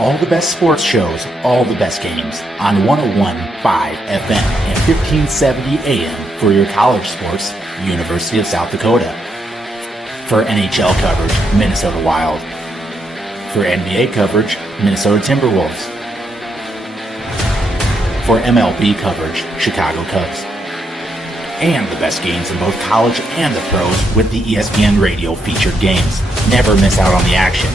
All the best sports shows, all the best games on 101.5 FM and 1570 AM for your college sports, University of South Dakota. For NHL coverage, Minnesota Wild. For NBA coverage, Minnesota Timberwolves. For MLB coverage, Chicago Cubs. And the best games in both college and the pros with the ESPN Radio featured games. Never miss out on the action.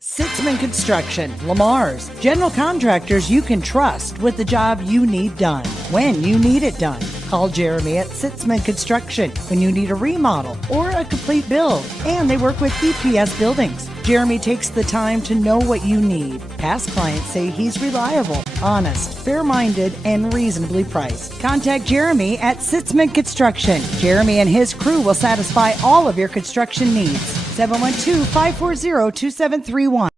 Sitzman Construction, Lamar's, general contractors you can trust with the job you need done, when you need it done. Call Jeremy at Sitzman Construction when you need a remodel or a complete build. And they work with EPS buildings. Jeremy takes the time to know what you need. Past clients say he's reliable, honest, fair-minded, and reasonably priced. Contact Jeremy at Sitzman Construction. Jeremy and his crew will satisfy all of your construction needs. 712-540-2731.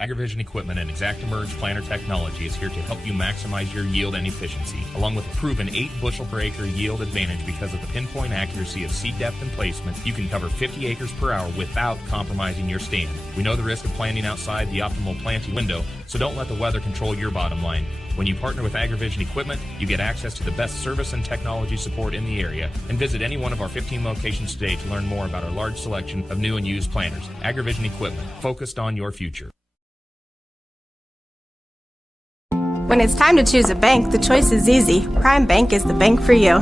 AgriVision Equipment and ExactEmerge planter technology is here to help you maximize your yield and efficiency, along with a proven 8 bushel per acre yield advantage because of the pinpoint accuracy of seed depth and placement. You can cover 50 acres per hour without compromising your stand. We know the risk of planting outside the optimal planting window, so don't let the weather control your bottom line. When you partner with AgriVision Equipment, you get access to the best service and technology support in the area. And visit any one of our 15 locations today to learn more about our large selection of new and used planters. AgriVision Equipment, focused on your future. When it's time to choose a bank, the choice is easy. Prime Bank is the bank for you.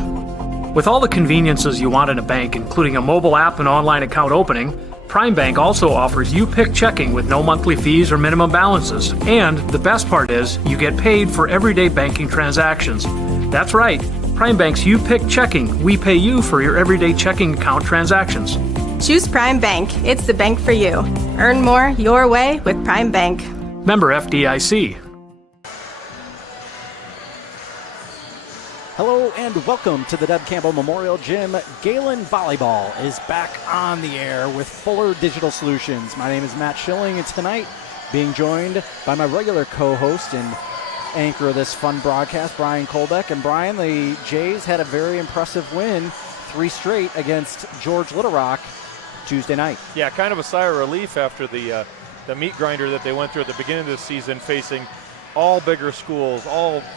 With all the conveniences you want in a bank, including a mobile app and online account opening, Prime Bank also offers You Pick checking with no monthly fees or minimum balances. And the best part is, you get paid for everyday banking transactions. That's right, Prime Bank's You Pick checking. We pay you for your everyday checking account transactions. Choose Prime Bank. It's the bank for you. Earn more your way with Prime Bank. Member FDIC. Hello and welcome to the Deb Campbell Memorial Gym. Gehlen Volleyball is back on the air with Fuller Digital Solutions. My name is Matt Schilling, and tonight being joined by my regular co-host and anchor of this fun broadcast, Brian Kolbeck. And Brian, the Jays had a very impressive win, 3 straight against George Little Rock Tuesday night. Yeah, kind of a sigh of relief after the meat grinder that they went through at the beginning of the season, facing all bigger schools.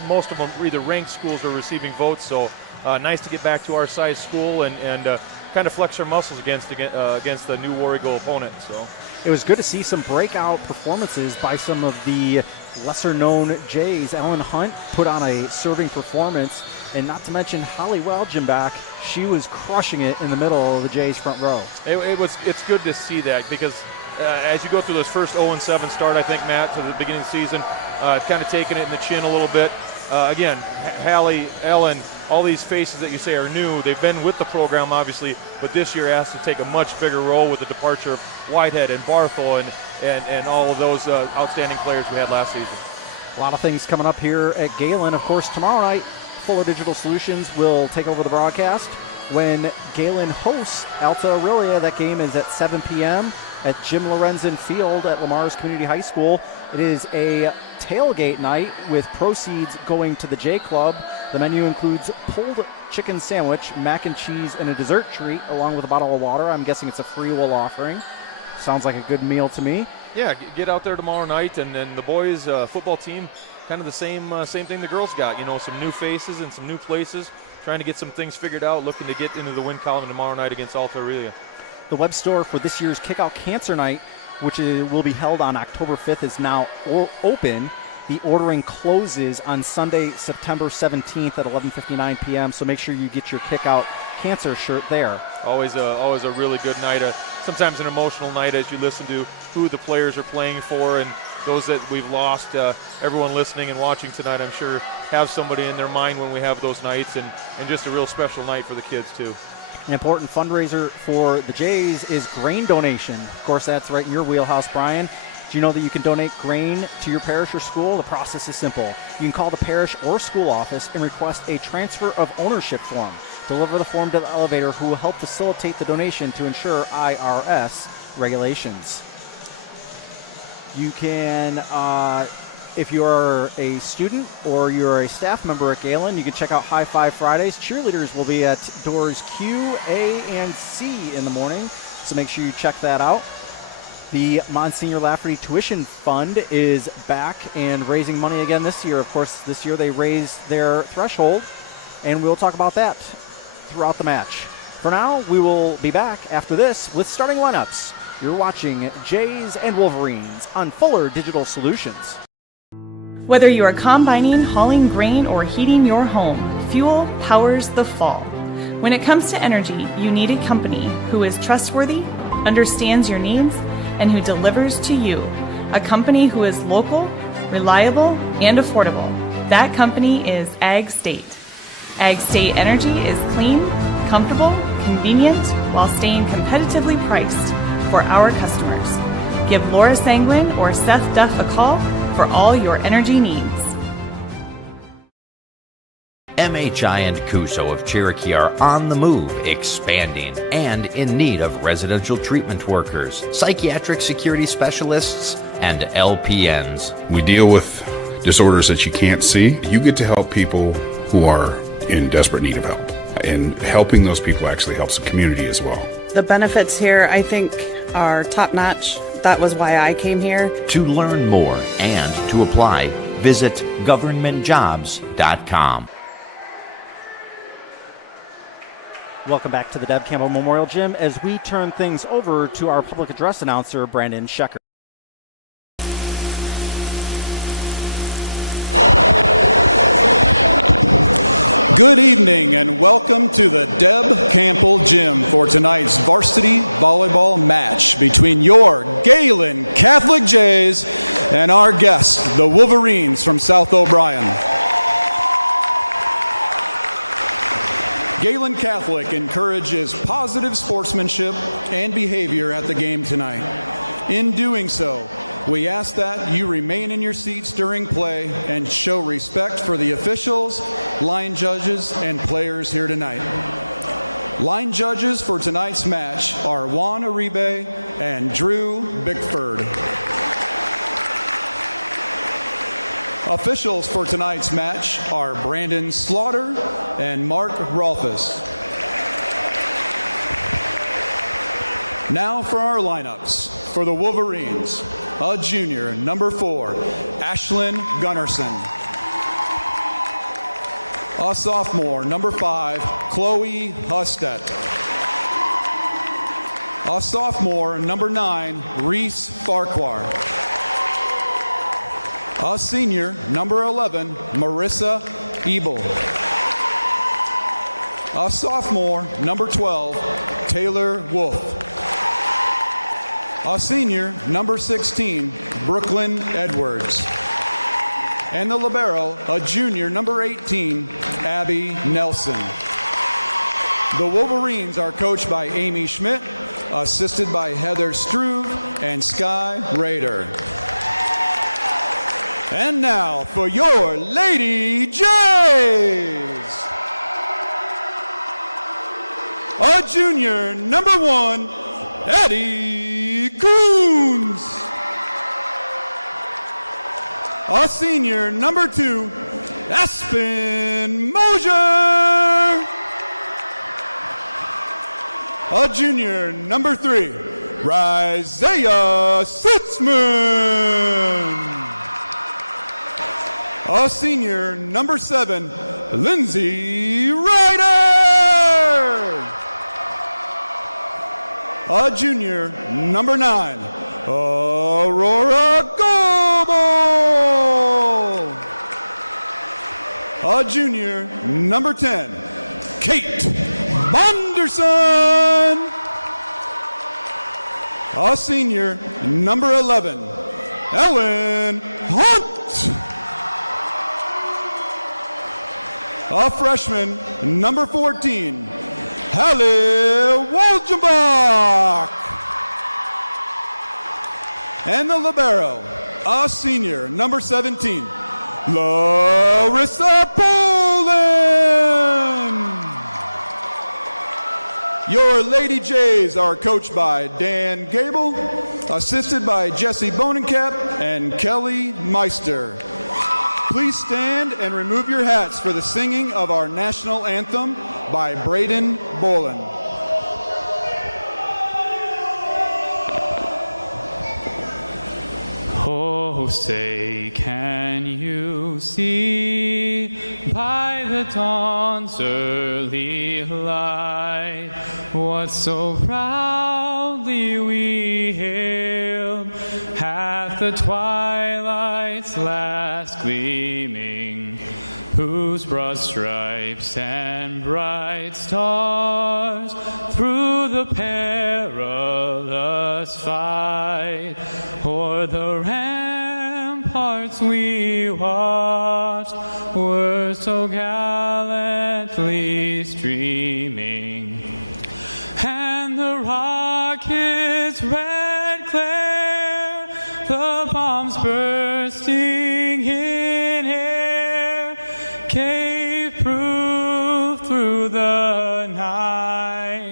Most of them were either ranked schools or receiving votes. So nice to get back to our size school and kind of flex our muscles against the new War Eagle opponent. So it was good to see some breakout performances by some of the lesser-known Jays. Ellen Hunt put on a serving performance, and not to mention Holly Welgen back. She was crushing it in the middle of the Jays' front row. It's good to see that because as you go through this first 0-7 start, I think, Matt, to the beginning of the season, kind of taking it in the chin a little bit. Again, Hallie, Ellen, all these faces that you say are new, they've been with the program, obviously, but this year has to take a much bigger role with the departure of Whitehead and Barthel and all of those outstanding players we had last season. A lot of things coming up here at Gehlen. Of course, tomorrow night, Fuller Digital Solutions will take over the broadcast when Gehlen hosts Alta Aurelia. That game is at 7 p.m. at Jim Lorenzen Field at Lamar's Community High School. It is a tailgate night with proceeds going to the J Club. The menu includes pulled chicken sandwich, mac and cheese, and a dessert treat, along with a bottle of water. I'm guessing it's a free will offering. Sounds like a good meal to me. Yeah, get out there tomorrow night, and then the boys' football team, kind of the same thing the girls got. Some new faces and some new places, trying to get some things figured out, looking to get into the win column tomorrow night against Alta Aurelia. The web store for this year's Kickout Cancer Night, which will be held on October 5th, is now open. The ordering closes on Sunday, September 17th at 11:59 p.m., so make sure you get your Kickout Cancer shirt there. Always a really good night, sometimes an emotional night as you listen to who the players are playing for and those that we've lost. Everyone listening and watching tonight, I'm sure, have somebody in their mind when we have those nights, and just a real special night for the kids, too. An important fundraiser for the Jays is grain donation. Of course, that's right in your wheelhouse, Brian. Do you know that you can donate grain to your parish or school? The process is simple. You can call the parish or school office and request a transfer of ownership form. Deliver the form to the elevator, who will help facilitate the donation to ensure IRS regulations. You can, if you are a student or you're a staff member at Gehlen, you can check out High Five Fridays. Cheerleaders will be at doors Q, A, and C in the morning, so make sure you check that out. The Monsignor Lafferty Tuition Fund is back and raising money again this year. Of course, this year they raised their threshold, and we'll talk about that throughout the match. For now, we will be back after this with starting lineups. You're watching Jays and Wolverines on Fuller Digital Solutions. Whether you are combining, hauling grain, or heating your home, fuel powers the fall. When it comes to energy, you need a company who is trustworthy, understands your needs, and who delivers to you. A company who is local, reliable, and affordable. That company is Ag State. Ag State Energy is clean, comfortable, convenient, while staying competitively priced for our customers. Give Laura Sanguin or Seth Duff a call for all your energy needs. MHI and Cuso of Cherokee are on the move, expanding, and in need of residential treatment workers, psychiatric security specialists, and LPNs. We deal with disorders that you can't see. You get to help people who are in desperate need of help, and helping those people actually helps the community as well. The benefits here, I think, are top-notch. That was why I came here. To learn more and to apply, visit governmentjobs.com. Welcome back to the Deb Campbell Memorial Gym as we turn things over to our public address announcer, Brandon Schecker. Good evening and welcome to the Deb Campbell Gym for tonight's varsity volleyball match between your Gehlen Catholic Jays and our guests, the Wolverines from South O'Brien. Gehlen Catholic encourages positive sportsmanship and behavior at the game tonight. In doing so, we ask that you remain in your seats during play and show respect for the officials, line judges, and players here tonight. Line judges for tonight's match are Juan Uribe and Drew Bixler. Officials for tonight's match are Brandon Slaughter and Mark Rolfes. Now for our lineups. For the Wolverines, a junior, number 4, Ashlyn Gunnarsson. A sophomore, number 5, Chloe Mustang. A sophomore, number 9, Reese Farquhar. A senior, number 11, Marissa Ebel. A sophomore, number 12, Taylor Wolf. A senior, number 16, Brooklyn Edwards. And a libero, a junior, number 18, Abby Nelson. The Wolverines are coached by Amy Smith, assisted by Heather Struve and Sky Rader. And now for your Lady Drive! Our junior, number 1, Eddie Jones. Our senior, number 2, Espen Moser. Our junior, number 3, Isaiah Sussman. Our senior, number 7, Lindsay Ryder. Our junior, number 9, Aurora Thurman. Our junior, number 10, Kate Anderson. Our senior, number 11, Ellen Hunt. Our freshman, number 14, Kyle Wurtzman. And the libero, our senior, number 17, Larissa Bowman. Your Lady Joes are coached by Dan Gable, assisted by Jesse Bonencat and Kelly Meister. Please stand and remove your hats for the singing of our national anthem by Aiden Boland. Oh, say, can you see by the dawn's early light what so proudly we hailed at the twilight's last gleaming, whose broad stripes and bright stars through the perilous fight for the ramparts we watched were so gallantly streaming. And the rockets went clear, the bombs bursting in air, gave proof through the night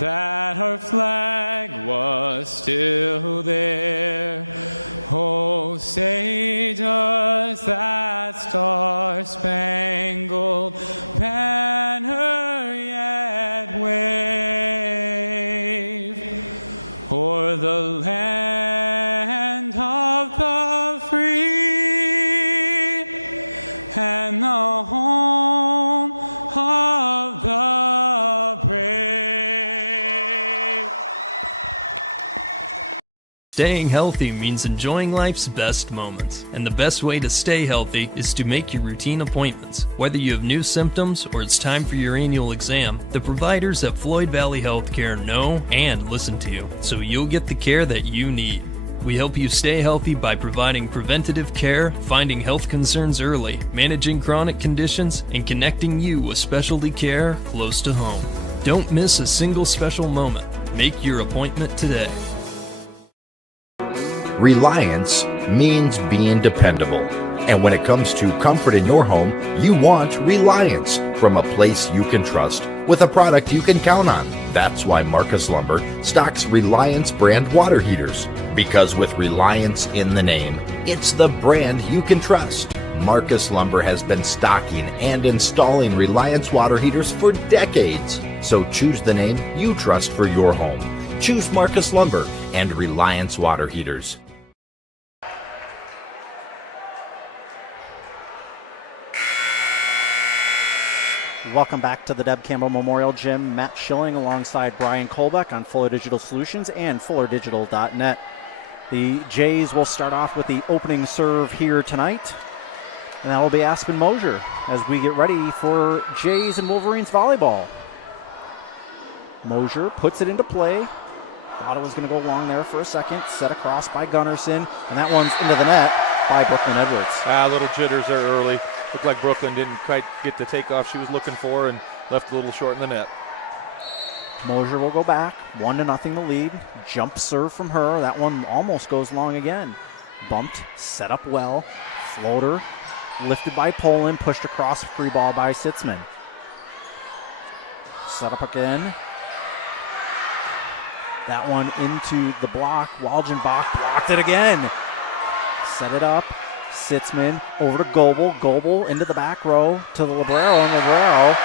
that her flag was still there. Oh, say just that star-spangled banner yet wave for the land of the free and the home of the brave. Staying healthy means enjoying life's best moments, and the best way to stay healthy is to make your routine appointments. Whether you have new symptoms or it's time for your annual exam, the providers at Floyd Valley Healthcare know and listen to you, so you'll get the care that you need. We help you stay healthy by providing preventative care, finding health concerns early, managing chronic conditions, and connecting you with specialty care close to home. Don't miss a single special moment. Make your appointment today. Reliance means being dependable. And when it comes to comfort in your home, you want Reliance, from a place you can trust with a product you can count on. That's why Marcus Lumber stocks Reliance brand water heaters. Because with Reliance in the name, it's the brand you can trust. Marcus Lumber has been stocking and installing Reliance water heaters for decades. So choose the name you trust for your home. Choose Marcus Lumber and Reliance water heaters. Welcome back to the Deb Campbell Memorial Gym. Matt Schilling alongside Brian Kolbeck on Fuller Digital Solutions and FullerDigital.net. The Jays will start off with the opening serve here tonight, and that will be Aspen Mosier as we get ready for Jays and Wolverines volleyball. Mosier puts it into play. Thought it was going to go long there for a second. Set across by Gunnarsson, and that one's into the net by Brooklyn Edwards. Little jitters there early. Looked like Brooklyn didn't quite get the takeoff she was looking for and left a little short in the net. Mosier will go back, 1-0 the lead. Jump serve from her. That one almost goes long again. Bumped, set up well. Floater, lifted by Poland, pushed across, free ball by Sitzman. Set up again. That one into the block. Walgenbach blocked it again. Set it up. Sitzman over to Goebel. Goebel into the back row to the Librero, and Librero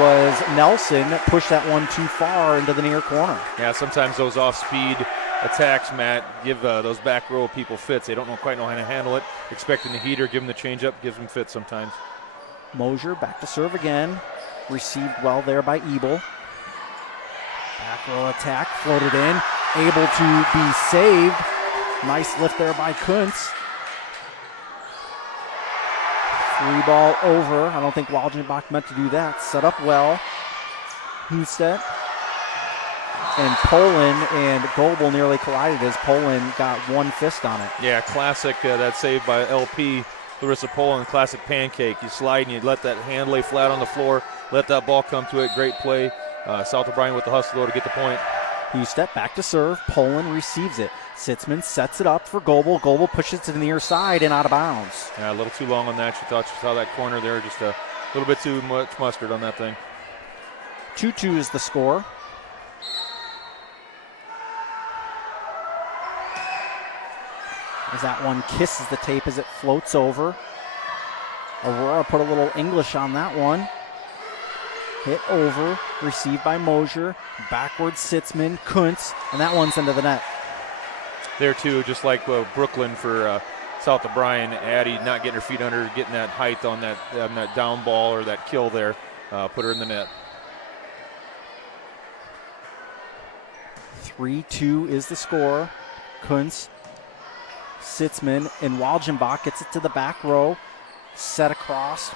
was Nelson, pushed that one too far into the near corner. Yeah, sometimes those off-speed attacks, Matt, give those back row people fits. They don't quite know how to handle it. Expecting the heater, give them the change-up, gives them fits sometimes. Mosier back to serve again. Received well there by Ebel. Back row attack, floated in, able to be saved. Nice lift there by Kuntz. Free ball over. I don't think Walgenbach meant to do that. Set up well. Husted. And Poland and Goebel nearly collided as Poland got one fist on it. Yeah, classic that save by LP. Larissa Poland, classic pancake. You slide and you let that hand lay flat on the floor. Let that ball come to it. Great play. South O'Brien with the hustle to get the point. Husted back to serve. Poland receives it. Sitzman sets it up for Goebel. Goebel pushes to the near side and out of bounds. Yeah, a little too long on that. She thought she saw that corner there. Just a little bit too much mustard on that thing. 2-2 is the score. As that one kisses the tape as it floats over. Aurora put a little English on that one. Hit over, received by Mosier. Backwards Sitzman, Kuntz, and that one's into the net. There too, just like Brooklyn for South O'Brien, Addie not getting her feet under, getting that height on that down ball or that kill there, put her in the net. 3-2 is the score. Kuntz, Sitzman, and Walgenbach gets it to the back row. Set across.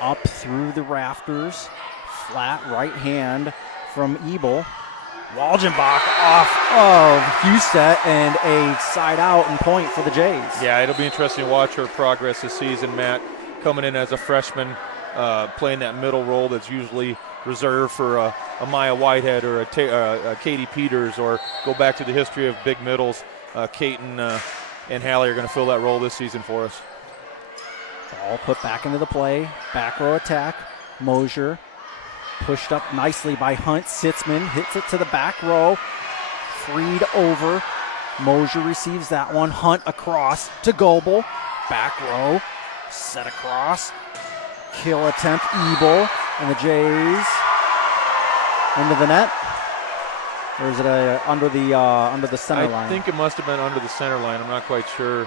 Up through the rafters. Flat right hand from Ebel. Walgenbach off of Husted and a side out and point for the Jays. Yeah, it'll be interesting to watch her progress this season, Matt. Coming in as a freshman, playing that middle role that's usually reserved for a Maya Whitehead or a Katie Peters, or go back to the history of big middles. Kate and Hallie are going to fill that role this season for us. Ball put back into the play. Back row attack. Mosier pushed up nicely by Hunt. Sitzman hits it to the back row. Freed over. Mosier receives that one. Hunt across to Goebel. Back row. Set across. Kill attempt. Ebel. And the Jays into the net. Or is it under the center line? I think it must have been under the center line. I'm not quite sure.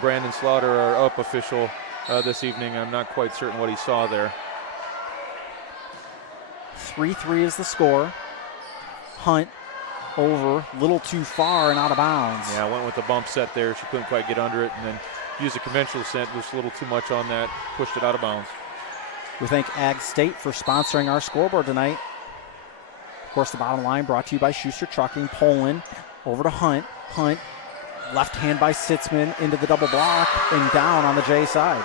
Brandon Slaughter, our up official this evening. I'm not quite certain what he saw there. 3-3 is the score. Hunt over, little too far and out of bounds. Yeah, went with the bump set there. She couldn't quite get under it, and then used a conventional set. Just a little too much on that. Pushed it out of bounds. We thank Ag State for sponsoring our scoreboard tonight. Of course, the bottom line brought to you by Schuster Trucking. Poland over to Hunt. Hunt, left hand by Sitzman into the double block and down on the J side.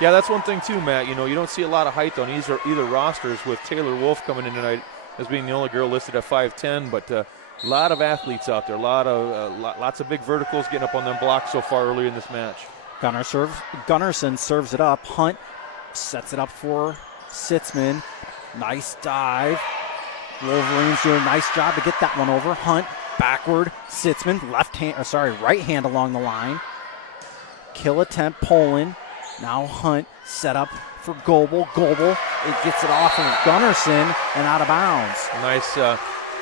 Yeah, that's one thing too, Matt. You know, you don't see a lot of height on either rosters, with Taylor Wolf coming in tonight as being the only girl listed at 5'10", but a lot of athletes out there, lots of big verticals getting up on them blocks so far early in this match. Gunnarsson serves it up. Hunt sets it up for Sitzman. Nice dive. Wolverines doing a nice job to get that one over. Hunt backward. Sitzman right hand along the line. Kill attempt. Poland. Now Hunt set up for Goebel. Goebel, it gets it off of Gunnarsson and out of bounds.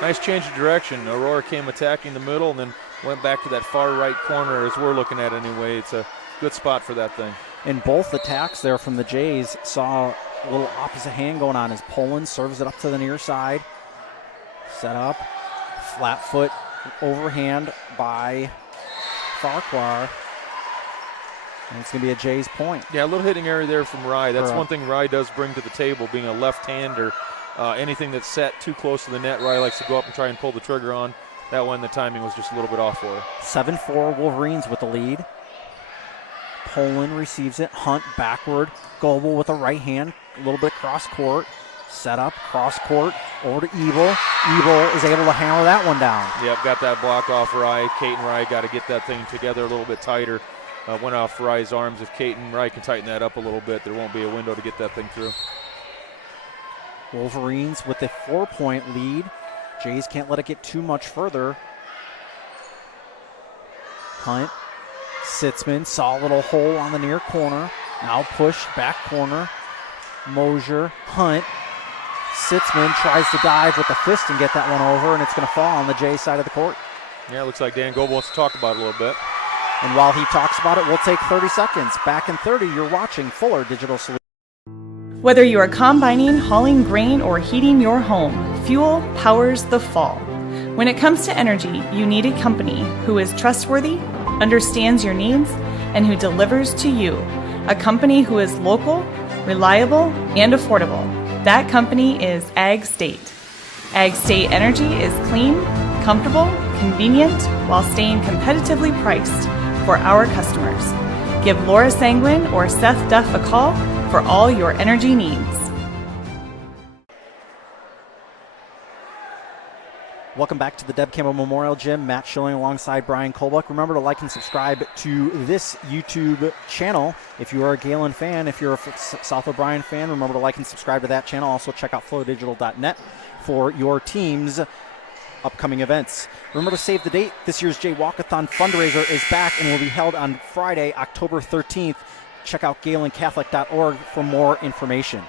Nice change of direction. Aurora came attacking the middle and then went back to that far right corner as we're looking at it anyway. It's a good spot for that thing. in both attacks there from the Jays. Saw a little opposite hand going on as Poland serves it up to the near side. Set up, flat foot overhand by Farquhar. And it's going to be a Jays point. Yeah, a little hitting area there from Rye. That's one thing Rye does bring to the table, being a left-hander. Anything that's set too close to the net, Rye likes to go up and try and pull the trigger on. That one, the timing was just a little bit off for her. 7-4 Wolverines with the lead. Poland receives it. Hunt backward. Goebel with a right hand. A little bit cross court. Set up, cross court, over to Ebel. Ebel is able to hammer that one down. Yep, got that block off Rye. Kate and Rye got to get that thing together a little bit tighter. Went off Rye's arms. If Kate and Rye can tighten that up a little bit, there won't be a window to get that thing through. Wolverines with a 4-point lead. Jays can't let it get too much further. Hunt, Sitzman saw a little hole on the near corner. Now push, back corner. Mosier, Hunt. Sitzman tries to dive with the fist and get that one over, and it's going to fall on the Jays side of the court. Yeah, it looks like Dan Goebel wants to talk about it a little bit. And while he talks about it, we'll take 30 seconds. Back in 30, you're watching Fuller Digital Solutions. Whether you are combining, hauling grain, or heating your home, fuel powers the fall. When it comes to energy, you need a company who is trustworthy, understands your needs, and who delivers to you. A company who is local, reliable, and affordable. That company is Ag State. Ag State Energy is clean, comfortable, convenient, while staying competitively priced for our customers. Give Laura Sanguin or Seth Duff a call for all your energy needs. Welcome back to the Deb Campbell Memorial Gym. Matt Schilling alongside Brian Kolbuck. Remember to like and subscribe to this YouTube channel. If you are a Gehlen fan, if you're a South O'Brien fan, remember to like and subscribe to that channel. Also check out flowdigital.net for your team's upcoming events. Remember to save the date. This year's Jay Walkathon fundraiser is back and will be held on Friday, October 13th. Check out GehlenCatholic.org for more information.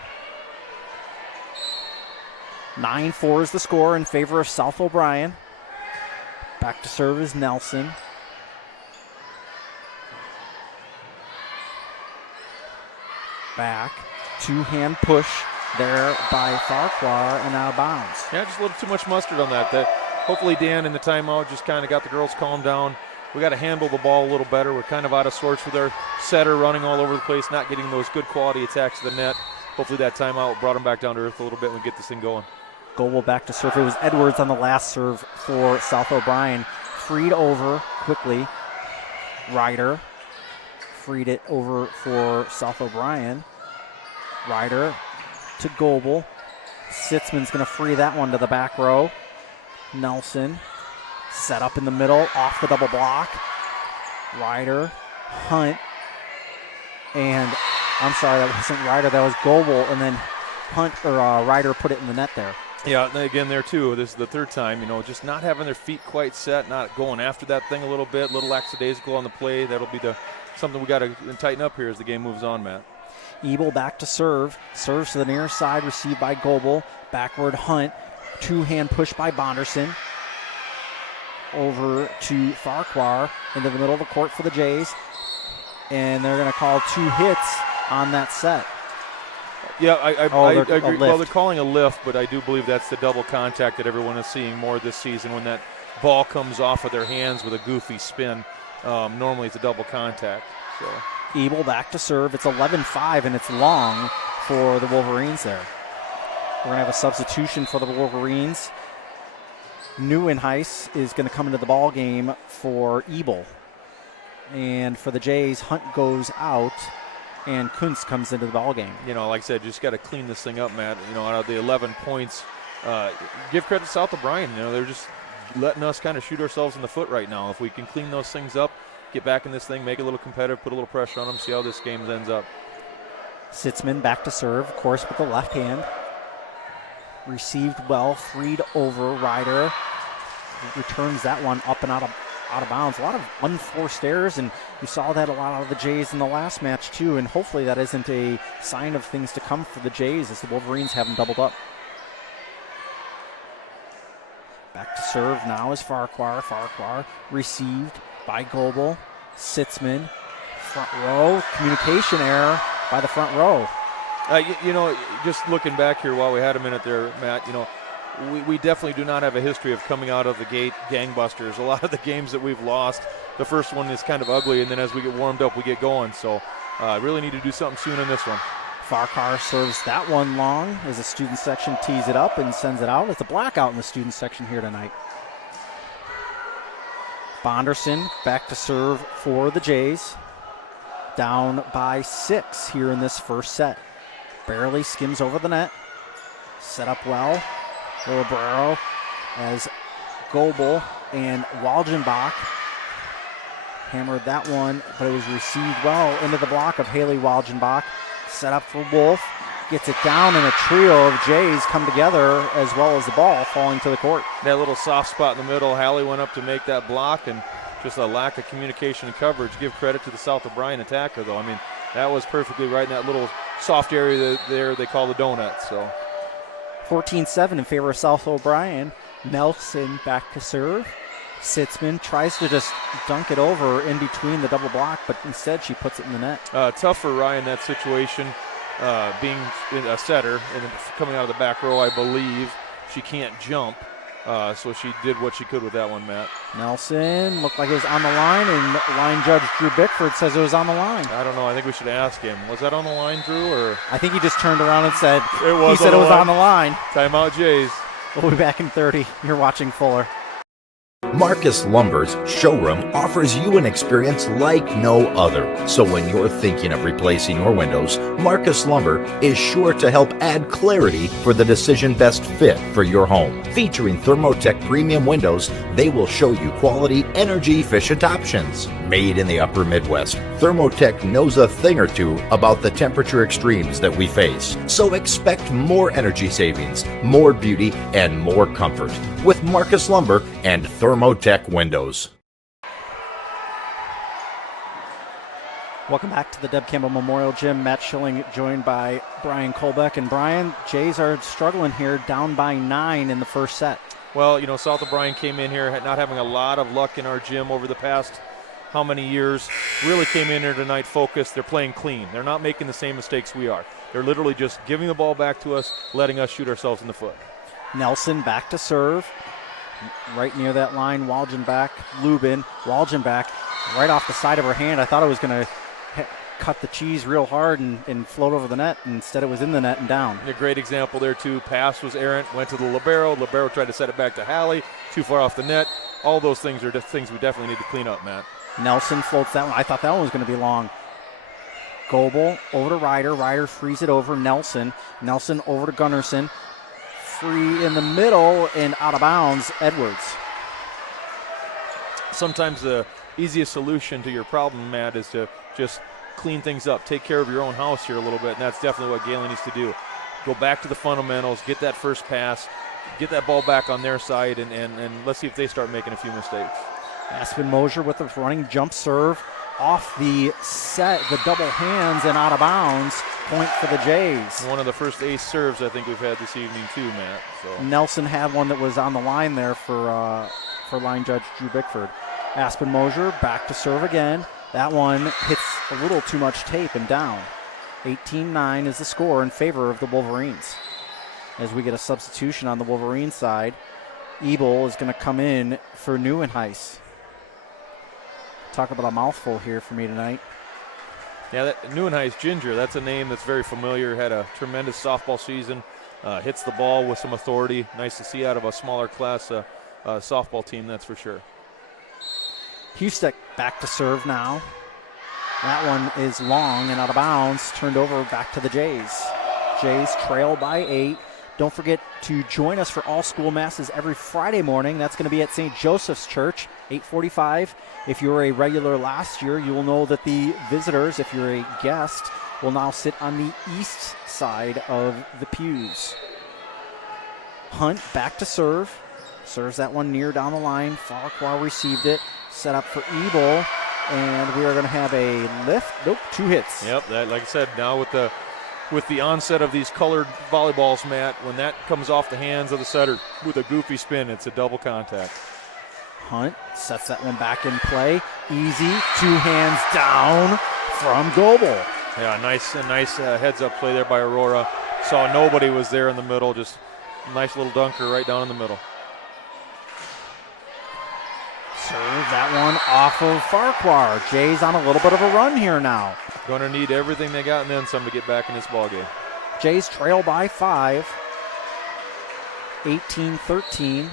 9-4 is the score in favor of South O'Brien. Back to serve is Nelson. Back. Two-hand push there by Farquhar and out of bounds. Yeah, just a little too much mustard on that. Hopefully Dan in the timeout just kind of got the girls calmed down. We got to handle the ball a little better. We're kind of out of sorts with our setter running all over the place, not getting those good quality attacks to the net. Hopefully that timeout brought them back down to earth a little bit and we get this thing going. Goebel back to serve. It was Edwards on the last serve for South O'Brien. Freed over quickly. Ryder freed it over for South O'Brien. Ryder to Goebel. Sitzman's going to free that one to the back row. Nelson set up in the middle, off the double block. Ryder, Hunt, and I'm sorry, that wasn't Ryder, that was Goebel, and then Ryder put it in the net there. Yeah, again there too, this is the third time, just not having their feet quite set, not going after that thing a little bit, a little lackadaisical on the play. That'll be something we got to tighten up here as the game moves on, Matt. Ebel back to serve. Serves to the near side, received by Goebel. Backward Hunt. Two-hand push by Bonderson. Over to Farquhar into the middle of the court for the Jays. And they're going to call 2 hits on that set. Yeah, I agree. Well, they're lift. calling a lift, but I do believe that's the double contact that everyone is seeing more this season when that ball comes off of their hands with a goofy spin. Normally it's a double contact. So Ebel back to serve. It's 11-5, and it's long for the Wolverines there. We're going to have a substitution for the Wolverines. Neuenhuis is going to come into the ball game for Ebel. And for the Jays, Hunt goes out, and Kuntz comes into the ball game. Like I said, just got to clean this thing up, Matt. Out of the 11 points, give credit to South O'Brien. They're just letting us kind of shoot ourselves in the foot right now. If we can clean those things up, get back in this thing, make it a little competitive, put a little pressure on them, see how this game ends up. Sitzman back to serve, of course, with the left hand. Received well, freed over. Ryder returns that one up and out of bounds. A lot of unforced errors, and we saw that a lot out of the Jays in the last match too, and hopefully that isn't a sign of things to come for the Jays as the Wolverines have them doubled up. Back to serve now is Farquhar. Farquhar received by Goebel. Sitzman Front row, communication error by the front row. Just looking back here while we had a minute there, Matt, we definitely do not have a history of coming out of the gate gangbusters. A lot of the games that we've lost, the first one is kind of ugly, and then as we get warmed up, we get going. So really need to do something soon in this one. Farquhar serves that one long as the student section tees it up and sends it out. It's a blackout in the student section here tonight. Bonderson back to serve for the Jays. Down by 6 here in this first set. Barely skims over the net. Set up well. Librero as Goebel and Walgenbach hammered that one, but it was received well into the block of Haley Walgenbach. Set up for Wolf. Gets it down, and a trio of Jays come together as well as the ball falling to the court. That little soft spot in the middle, Hallie went up to make that block, and just a lack of communication and coverage. Give credit to the South O'Brien attacker, though. I mean, that was perfectly right in that little soft area there they call the donut. So 14-7 in favor of South O'Brien. Nelson back to serve. Sitzman tries to just dunk it over in between the double block, but instead she puts it in the net. Tough for Ryan, that situation, being a setter and coming out of the back row, I believe. She can't jump. So she did what she could with that one, Matt. Nelson looked like it was on the line, and line judge Drew Bickford says it was on the line. I don't know. I think we should ask him. Was that on the line, Drew? Or I think he just turned around and said it was on the line. Timeout, Jays. We'll be back in 30. You're watching Fuller. Marcus Lumber's showroom offers you an experience like no other. So when you're thinking of replacing your windows, Marcus Lumber is sure to help add clarity for the decision best fit for your home. Featuring Thermotech premium windows, they will show you quality, energy-efficient options. Made in the upper Midwest, Thermotech knows a thing or two about the temperature extremes that we face. So expect more energy savings, more beauty, and more comfort with Marcus Lumber and Thermotech windows. Welcome back to the Deb Campbell Memorial Gym. Matt Schilling joined by Brian Kolbeck. And Brian, Jays are struggling here, down by 9 in the first set. Well, South O'Brien came in here not having a lot of luck in our gym over the past how many years. Really came in here tonight focused. They're playing clean. They're not making the same mistakes we are. They're literally just giving the ball back to us, letting us shoot ourselves in the foot. Nelson back to serve. Right near that line, Walgenbach, Lubin. Walgenbach right off the side of her hand. I thought it was going to cut the cheese real hard and float over the net. Instead, it was in the net and down. A great example there, too. Pass was errant, went to the libero. Libero tried to set it back to Hallie. Too far off the net. All those things are things we definitely need to clean up, Matt. Nelson floats that one. I thought that one was going to be long. Goebel over to Ryder. Ryder frees it over. Nelson over to Gunnarsson. Free in the middle and out of bounds, Edwards. Sometimes the easiest solution to your problem, Matt, is to just clean things up, take care of your own house here a little bit, and that's definitely what Gehlen needs to do. Go back to the fundamentals, get that first pass, get that ball back on their side, and let's see if they start making a few mistakes. Aspen Mosier with the running jump serve off the set, the double hands and out of bounds. Point for the Jays. One of the first ace serves I think we've had this evening too, Matt. So. Nelson had one that was on the line there for line judge Drew Bickford. Aspen Mosier back to serve again. That one hits a little too much tape and down. 18-9 is the score in favor of the Wolverines. As we get a substitution on the Wolverine side, Ebel is going to come in for Neuenhuis. Talk about a mouthful here for me tonight. Yeah, that Neuenhuis Ginger, that's a name that's very familiar. Had a tremendous softball season. Hits the ball with some authority. Nice to see out of a smaller class softball team, that's for sure. Hustek back to serve now. That one is long and out of bounds. Turned over back to the Jays. Jays trail by 8. Don't forget to join us for all school masses every Friday morning. That's going to be at St. Joseph's Church, 8:45. If you were a regular last year, you will know that the visitors, if you're a guest, will now sit on the east side of the pews. Hunt back to serve. Serves that one near down the line. Farquhar received it. Set up for Ebel. And we are going to have a lift. Nope, 2 hits. Yep, that, like I said, now with the onset of these colored volleyballs, Matt, when that comes off the hands of the setter with a goofy spin, it's a double contact. Hunt sets that one back in play. Easy, 2 hands down. from Goebel. Yeah, nice heads-up play there by Aurora. Saw nobody was there in the middle, just a nice little dunker right down in the middle. Serve that one off of Farquhar. Jay's on a little bit of a run here now. Going to need everything they got and then some to get back in this ballgame. Jays trail by 5. 18-13.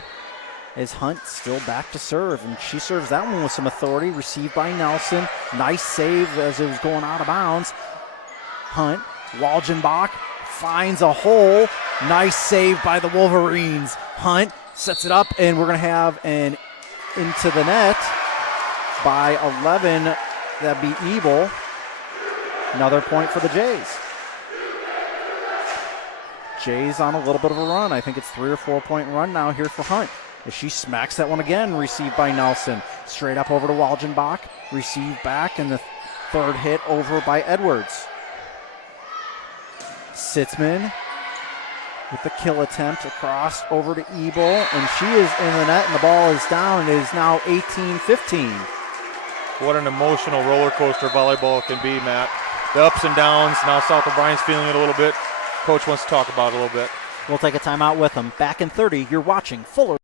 As Hunt still back to serve, and she serves that one with some authority. Received by Nelson. Nice save as it was going out of bounds. Hunt, Walgenbach finds a hole. Nice save by the Wolverines. Hunt sets it up, and we're going to have an into the net by 11. That'd be Ebel. Another point for the Jays. Jays on a little bit of a run. I think it's 3 or 4 point run now here for Hunt. As she smacks that one again, received by Nelson. Straight up over to Walgenbach. Received back, and the third hit over by Edwards. Sitzman with the kill attempt across over to Ebel, and she is in the net, and the ball is down. It is now 18-15. What an emotional roller coaster volleyball can be, Matt. The ups and downs. Now South O'Brien's feeling it a little bit. Coach wants to talk about it a little bit. We'll take a timeout with them. Back in 30, you're watching Fuller.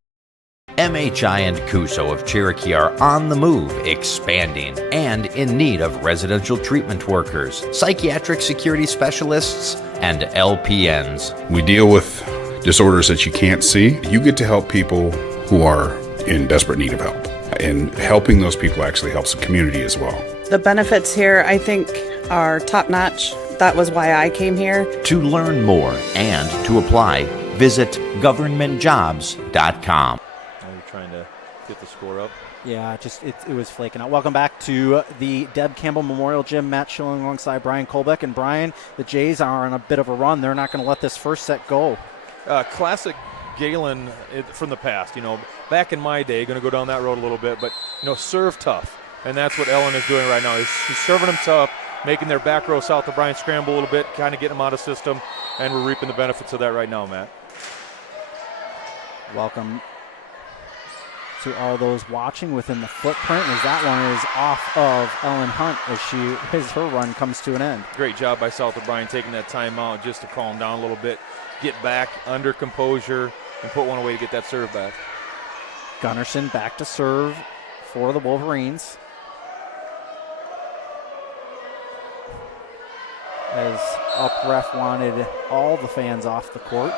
MHI and Cuso of Cherokee are on the move, expanding, and in need of residential treatment workers, psychiatric security specialists, and LPNs. We deal with disorders that you can't see. You get to help people who are in desperate need of help. And helping those people actually helps the community as well. The benefits here, I think, are top-notch. That was why I came here. To learn more and to apply, visit governmentjobs.com. Trying to get the score up. Yeah, it was flaking out. Welcome back to the Deb Campbell Memorial Gym. Matt Schilling alongside Brian Kolbeck. And Brian, the Jays are on a bit of a run. They're not going to let this first set go. Classic Gehlen from the past. Back in my day, going to go down that road a little bit, but serve tough, and that's what Ellen is doing right now. She's serving them tough, making their back row South O'Brien scramble a little bit, kind of getting them out of system, and we're reaping the benefits of that right now, Matt. Welcome to all those watching within the footprint, as that one is off of Ellen Hunt as her run comes to an end. Great job by South O'Brien taking that timeout just to calm down a little bit, get back under composure, and put one away to get that serve back. Gunnarsson back to serve for the Wolverines. As up ref wanted all the fans off the court.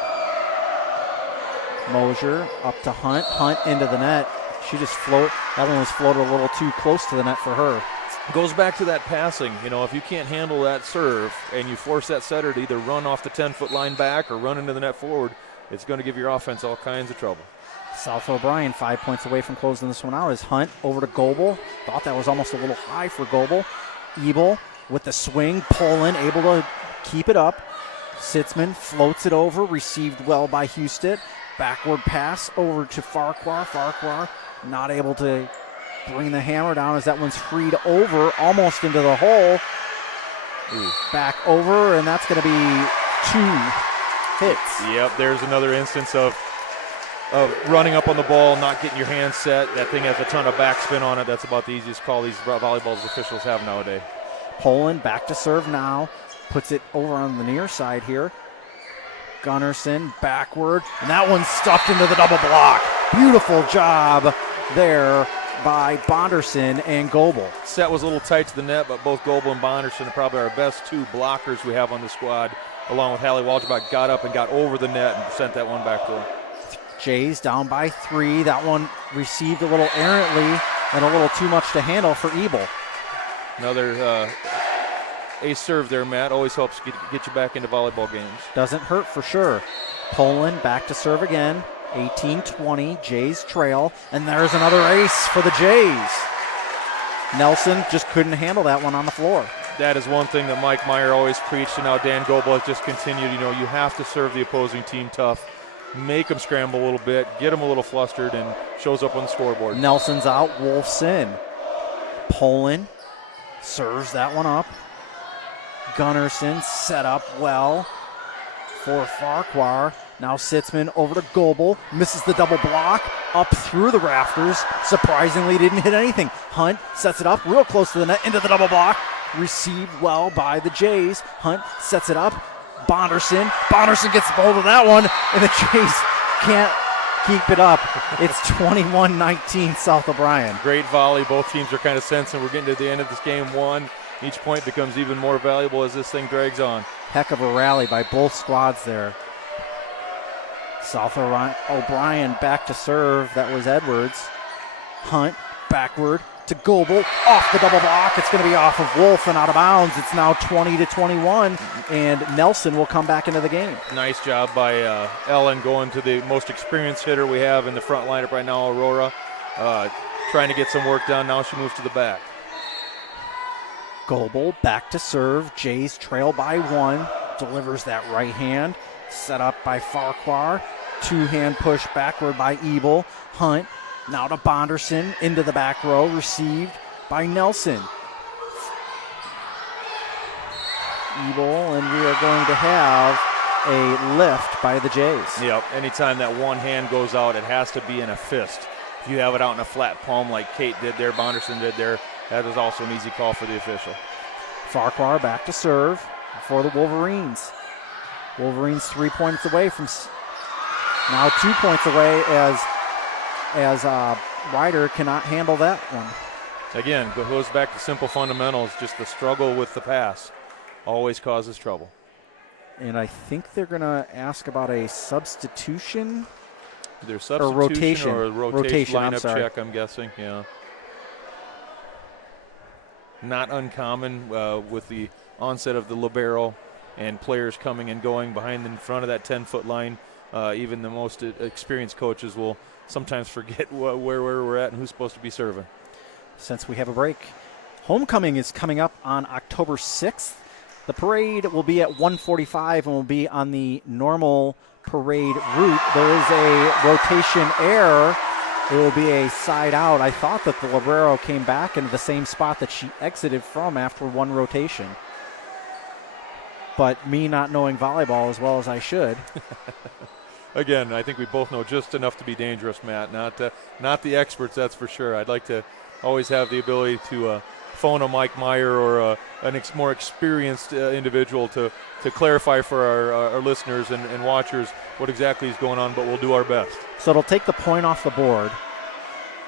Mosier up to Hunt. Hunt into the net. She just that one was floated a little too close to the net for her. Goes back to that passing. If you can't handle that serve and you force that setter to either run off the 10-foot line back or run into the net forward, it's going to give your offense all kinds of trouble. South O'Brien 5 points away from closing this one out as Hunt over to Goebel. Thought that was almost a little high for Goebel. Ebel with the swing, Poland able to keep it up. Sitzman floats it over, received well by Husted. Backward pass over to Farquhar. Farquhar not able to bring the hammer down as that one's freed over, almost into the hole. Back over, and that's going to be 2 hits. Yep, there's another instance of running up on the ball, not getting your hands set. That thing has a ton of backspin on it. That's about the easiest call these volleyballs officials have nowadays. Poland back to serve now. Puts it over on the near side here. Gunnarsson backward, and that one's stuffed into the double block. Beautiful job there by Bonderson and Goebel. Set was a little tight to the net, but both Goebel and Bonderson are probably our best 2 blockers we have on the squad, along with Hallie Walgenbach. Got up and got over the net and sent that one back to him. Jays down by 3. That one received a little errantly and a little too much to handle for Ebel. Another ace serve there, Matt. Always helps get you back into volleyball games. Doesn't hurt for sure. Poland back to serve again. 18-20, Jays trail. And there's another ace for the Jays. Nelson just couldn't handle that one on the floor. That is one thing that Mike Meyer always preached, and now Dan Goebel has just continued. You have to serve the opposing team tough. Make them scramble a little bit, get them a little flustered, and shows up on the scoreboard. Nelson's out, Wolf's in. Poland serves that one up. Gunnarsson set up well for Farquhar. Now Sitzman over to Goebel. Misses the double block. Up through the rafters. Surprisingly didn't hit anything. Hunt sets it up real close to the net into the double block. received well by the Jays. Hunt sets it up. Bonderson gets hold of that one, and the Jays can't keep it up. It's 21-19 South O'Brien. Great volley. Both teams are kind of sensing we're getting to the end of this game one. Each point becomes even more valuable as this thing drags on. Heck of a rally by both squads there. South O'Brien back to serve. That was Edwards. Hunt backward to Goebel, off the double block. It's going to be off of Wolf and out of bounds. It's now 20-21, and Nelson will come back into the game. Nice job by Ellen going to the most experienced hitter we have in the front lineup right now, Aurora. Trying to get some work done. Now she moves to the back. Goebel back to serve. Jays trail by 1. Delivers that right hand. Set up by Farquhar. Two-hand push backward by Ebel. Hunt now to Bonderson into the back row. Received by Nelson. Ebel, and we are going to have a lift by the Jays. Yep. Anytime that one hand goes out, it has to be in a fist. If you have it out in a flat palm like Kate did there, Bonderson did there, that is also an easy call for the official. Farquhar back to serve for the Wolverines. Wolverines 3 points away from now 2 points away as Ryder cannot handle that one. Again, it goes back to simple fundamentals. Just the struggle with the pass always causes trouble. And I think they're going to ask about a substitution. Either substitution or rotation lineup check, I'm guessing. Yeah. Not uncommon with the onset of the libero and players coming and going behind in front of that 10-foot line. Even the most experienced coaches will sometimes forget where we're at and who's supposed to be serving. Since we have a break, homecoming is coming up on October 6th. The parade will be at 1:45 and will be on the normal parade route. There is a rotation error. It will be a side out. I thought that the libero came back into the same spot that she exited from after one rotation. But me not knowing volleyball as well as I should. Again, I think we both know just enough to be dangerous, Matt. Not the experts, that's for sure. I'd like to always have the ability to phone a Mike Meyer or a more experienced individual to clarify for our listeners and watchers what exactly is going on, but we'll do our best. So it'll take the point off the board.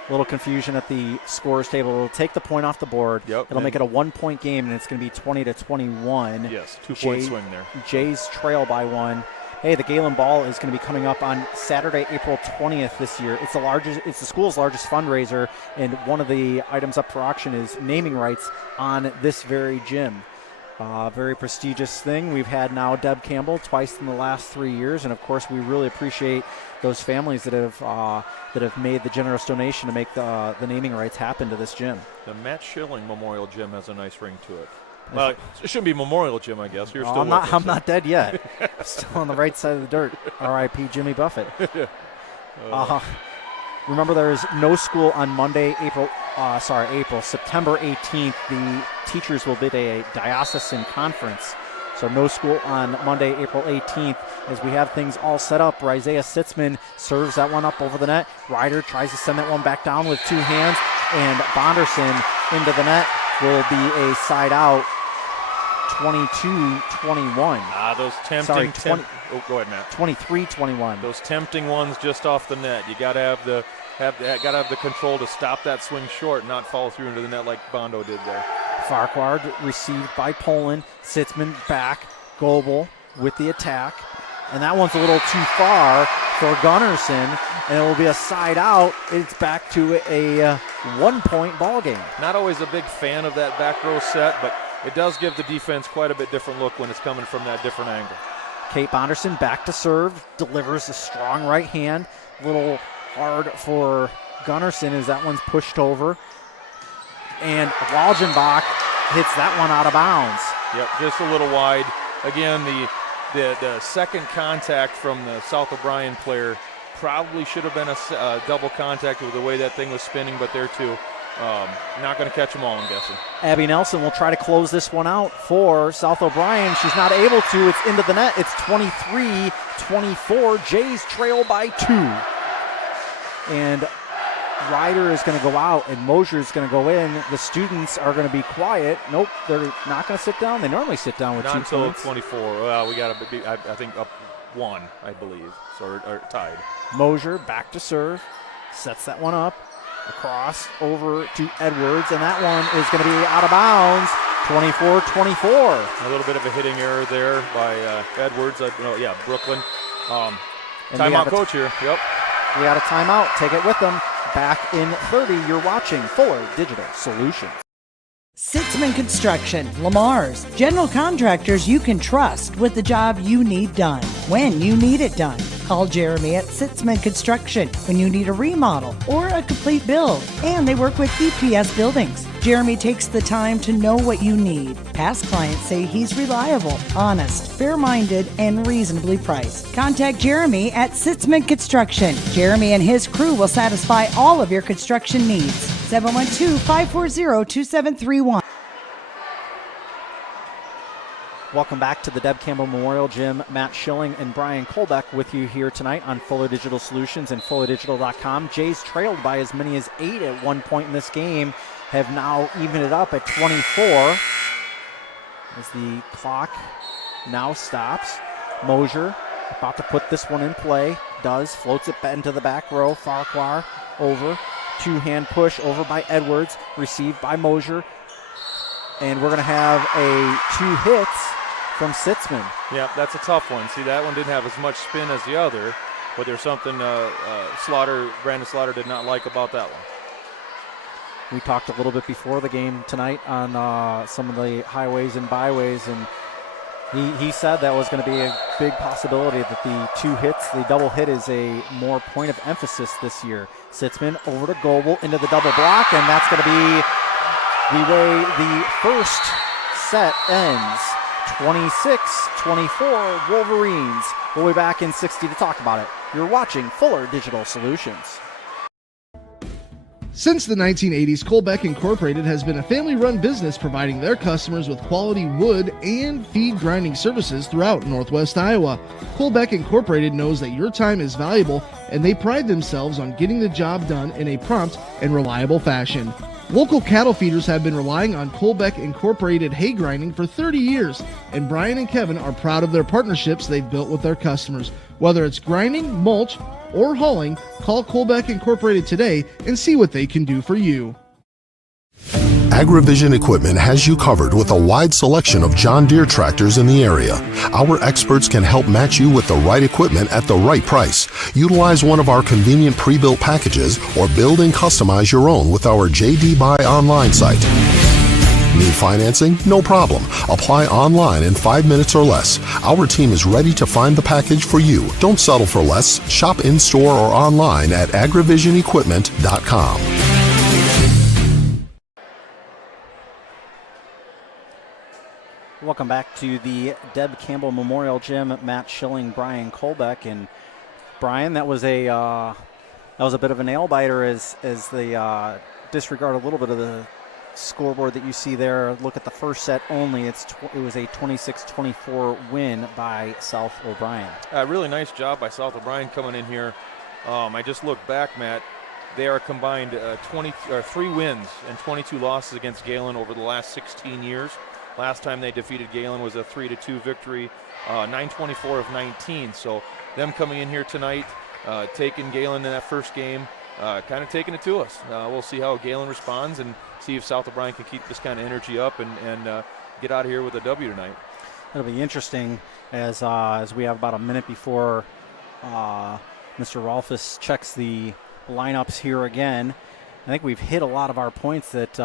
A little confusion at the scores table. It'll take the point off the board. Yep. It'll make it a 1-point game, and it's going to be 20-21. Yes, 2-point swing there. Jays trail by 1. Hey, the Gehlen Ball is going to be coming up on Saturday, April 20th this year. It's the school's largest fundraiser, and one of the items up for auction is naming rights on this very gym. Very prestigious thing. We've had now Deb Campbell twice in the last 3 years, and of course we really appreciate those families that have made the generous donation to make the naming rights happen to this gym. The Matt Schilling Memorial Gym has a nice ring to it. Well, it shouldn't be Memorial Gym, I guess. You're still I'm not dead yet. Still on the right side of the dirt. R.I.P. Jimmy Buffett. Remember, there is no school on Monday, September 18th. The teachers will bid a diocesan conference. So no school on Monday, April 18th, as we have things all set up. Isaiah Sitzman serves that one up over the net. Ryder tries to send that one back down with two hands, and Bonderson into the net will be a side out. 22-21. Those tempting. Go ahead, Matt. 23-21. Those tempting ones just off the net. You got to have the control to stop that swing short, and not fall through into the net like Bondo did there. Farquhar received by Poland. Sitzman back. Goebel with the attack, and that one's a little too far for Gunnarsson, and it will be a side out. It's back to a 1-point ball game. Not always a big fan of that back row set, but it does give the defense quite a bit different look when it's coming from that different angle. Kate Bonderson back to serve, delivers a strong right hand. A little hard for Gunnarsson as that one's pushed over. And Walgenbach hits that one out of bounds. Yep, just a little wide. Again, the second contact from the South O'Brien player probably should have been a double contact with the way that thing was spinning, but there too. Not going to catch them all, I'm guessing. Abby Nelson will try to close this one out for South O'Brien. She's not able to. It's into the net. It's 23-24. Jays trail by 2. And Ryder is going to go out and Mosier is going to go in. The students are going to be quiet. Nope, they're not going to sit down. They normally sit down with not 2 until points. 24. Well, we got to be, I think, up 1, I believe, or tied. Mosier back to serve, sets that one up, across over to Edwards, and that one is going to be out of bounds. 24-24. A little bit of a hitting error there by Edwards. Brooklyn. Timeout, coach here. Yep. We got a timeout. Take it with them. Back in 30, you're watching Fuller Digital Solutions. Sitzman Construction, Lamar's, general contractors you can trust with the job you need done, when you need it done. Call Jeremy at Sitzman Construction when you need a remodel or a complete build. And they work with EPS buildings. Jeremy takes the time to know what you need. Past clients say he's reliable, honest, fair-minded, and reasonably priced. Contact Jeremy at Sitzman Construction. Jeremy and his crew will satisfy all of your construction needs. 712-540-2731. Welcome back to the Deb Campbell Memorial Gym. Matt Schilling and Brian Kolbeck with you here tonight on Fuller Digital Solutions and FullerDigital.com. Jays trailed by as many as 8 at one point in this game, have now evened it up at 24 as the clock now stops. Mosier about to put this one in play. Does, floats it into the back row. Farquhar over. Two-hand push over by Edwards, received by Mosier. And we're going to have a 2 hits from Sitzman. Yeah, that's a tough one. See, that one didn't have as much spin as the other, but there's something Brandon Slaughter did not like about that one. We talked a little bit before the game tonight on some of the highways and byways, and he said that was going to be a big possibility that the 2 hits, the double hit, is a more point of emphasis this year. Sitzman over to Goebel into the double block, and that's going to be the way the first set ends. 26-24 Wolverines. We'll be back in 60 to talk about it. You're watching Fuller Digital Solutions. Since the 1980s, Kolbeck Incorporated has been a family-run business providing their customers with quality wood and feed grinding services throughout Northwest Iowa. Kolbeck Incorporated knows that your time is valuable, and they pride themselves on getting the job done in a prompt and reliable fashion. Local cattle feeders have been relying on Kolbeck Incorporated hay grinding for 30 years, and Brian and Kevin are proud of their partnerships they've built with their customers. Whether it's grinding, mulch, or hauling, call Kolbeck Incorporated today and see what they can do for you. AgriVision Equipment has you covered with a wide selection of John Deere tractors in the area. Our experts can help match you with the right equipment at the right price. Utilize one of our convenient pre-built packages or build and customize your own with our JD Buy online site. Need financing? No problem. Apply online in 5 minutes or less. Our team is ready to find the package for you. Don't settle for less. Shop in-store or online at agrivisionequipment.com. Welcome back to the Deb Campbell Memorial Gym. Matt Schilling, Brian Kolbeck, and Brian, that was a bit of a nail biter as they disregard a little bit of the scoreboard that you see there. Look at the first set only. It was a 26-24 win by South O'Brien. Really nice job by South O'Brien coming in here. I just looked back, Matt. They are combined 3 wins and 22 losses against Gehlen over the last 16 years. Last time they defeated Gehlen was a 3-2 victory, 9-24 of 19. So them coming in here tonight, taking Gehlen in that first game, kind of taking it to us. We'll see how Gehlen responds and see if South O'Brien can keep this kind of energy up and get out of here with a W tonight. It'll be interesting as we have about a minute before Mr. Rolfus checks the lineups here again. I think we've hit a lot of our points that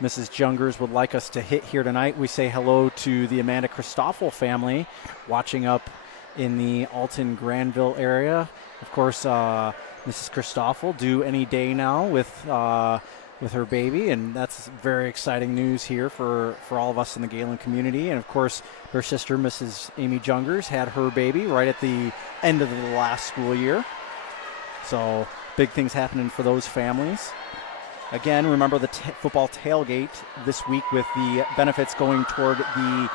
Mrs. Jungers would like us to hit here tonight. We say hello to the Amanda Christoffel family watching up in the Alton Granville area. Of course, Mrs. Christoffel due any day now with her baby, and that's very exciting news here for all of us in the Gehlen community. And of course, her sister, Mrs. Amy Jungers, had her baby right at the end of the last school year. So big things happening for those families. Again, remember the football tailgate this week with the benefits going toward the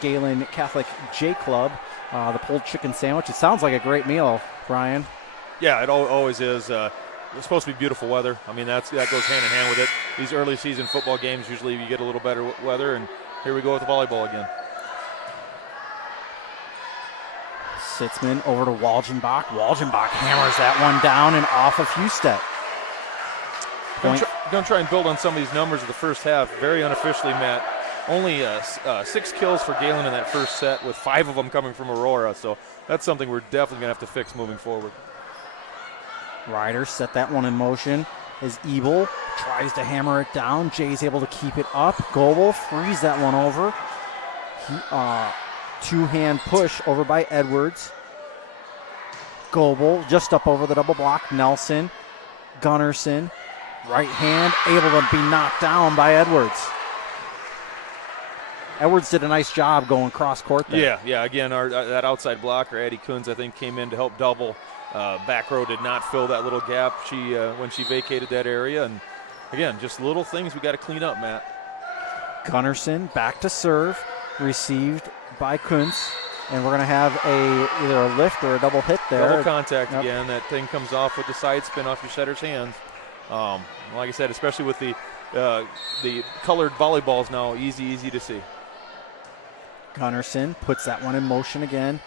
Gehlen Catholic J Club. The pulled chicken sandwich. It sounds like a great meal, Brian. Yeah, it always is. it's supposed to be beautiful weather. I mean, that goes hand in hand with it. These early season football games, usually you get a little better weather, and here we go with the volleyball again. Sitzman over to Walgenbach. Walgenbach hammers that one down and off of Husted. Going to try and build on some of these numbers of the first half. Very unofficially, Matt. Only 6 kills for Gehlen in that first set, with 5 of them coming from Aurora. So that's something we're definitely going to have to fix moving forward. Ryder set that one in motion as Ebel tries to hammer it down. Jay's able to keep it up. Goebel frees that one over. Two-hand push over by Edwards. Goebel just up over the double block. Nelson, Gunnarsson, right hand, able to be knocked down by Edwards. Edwards did a nice job going cross court there. Yeah. Again, that outside blocker, Addie Coons, I think came in to help double. Back row did not fill that little gap when she vacated that area. And again, just little things we got to clean up, Matt. Gunnarsson back to serve, received by Kuntz, and we're going to have either a lift or a double hit there. Double contact again. That thing comes off with the side spin off your setter's hands. Like I said, especially with the colored volleyballs now, easy to see. Gunnarsson puts that one in motion again.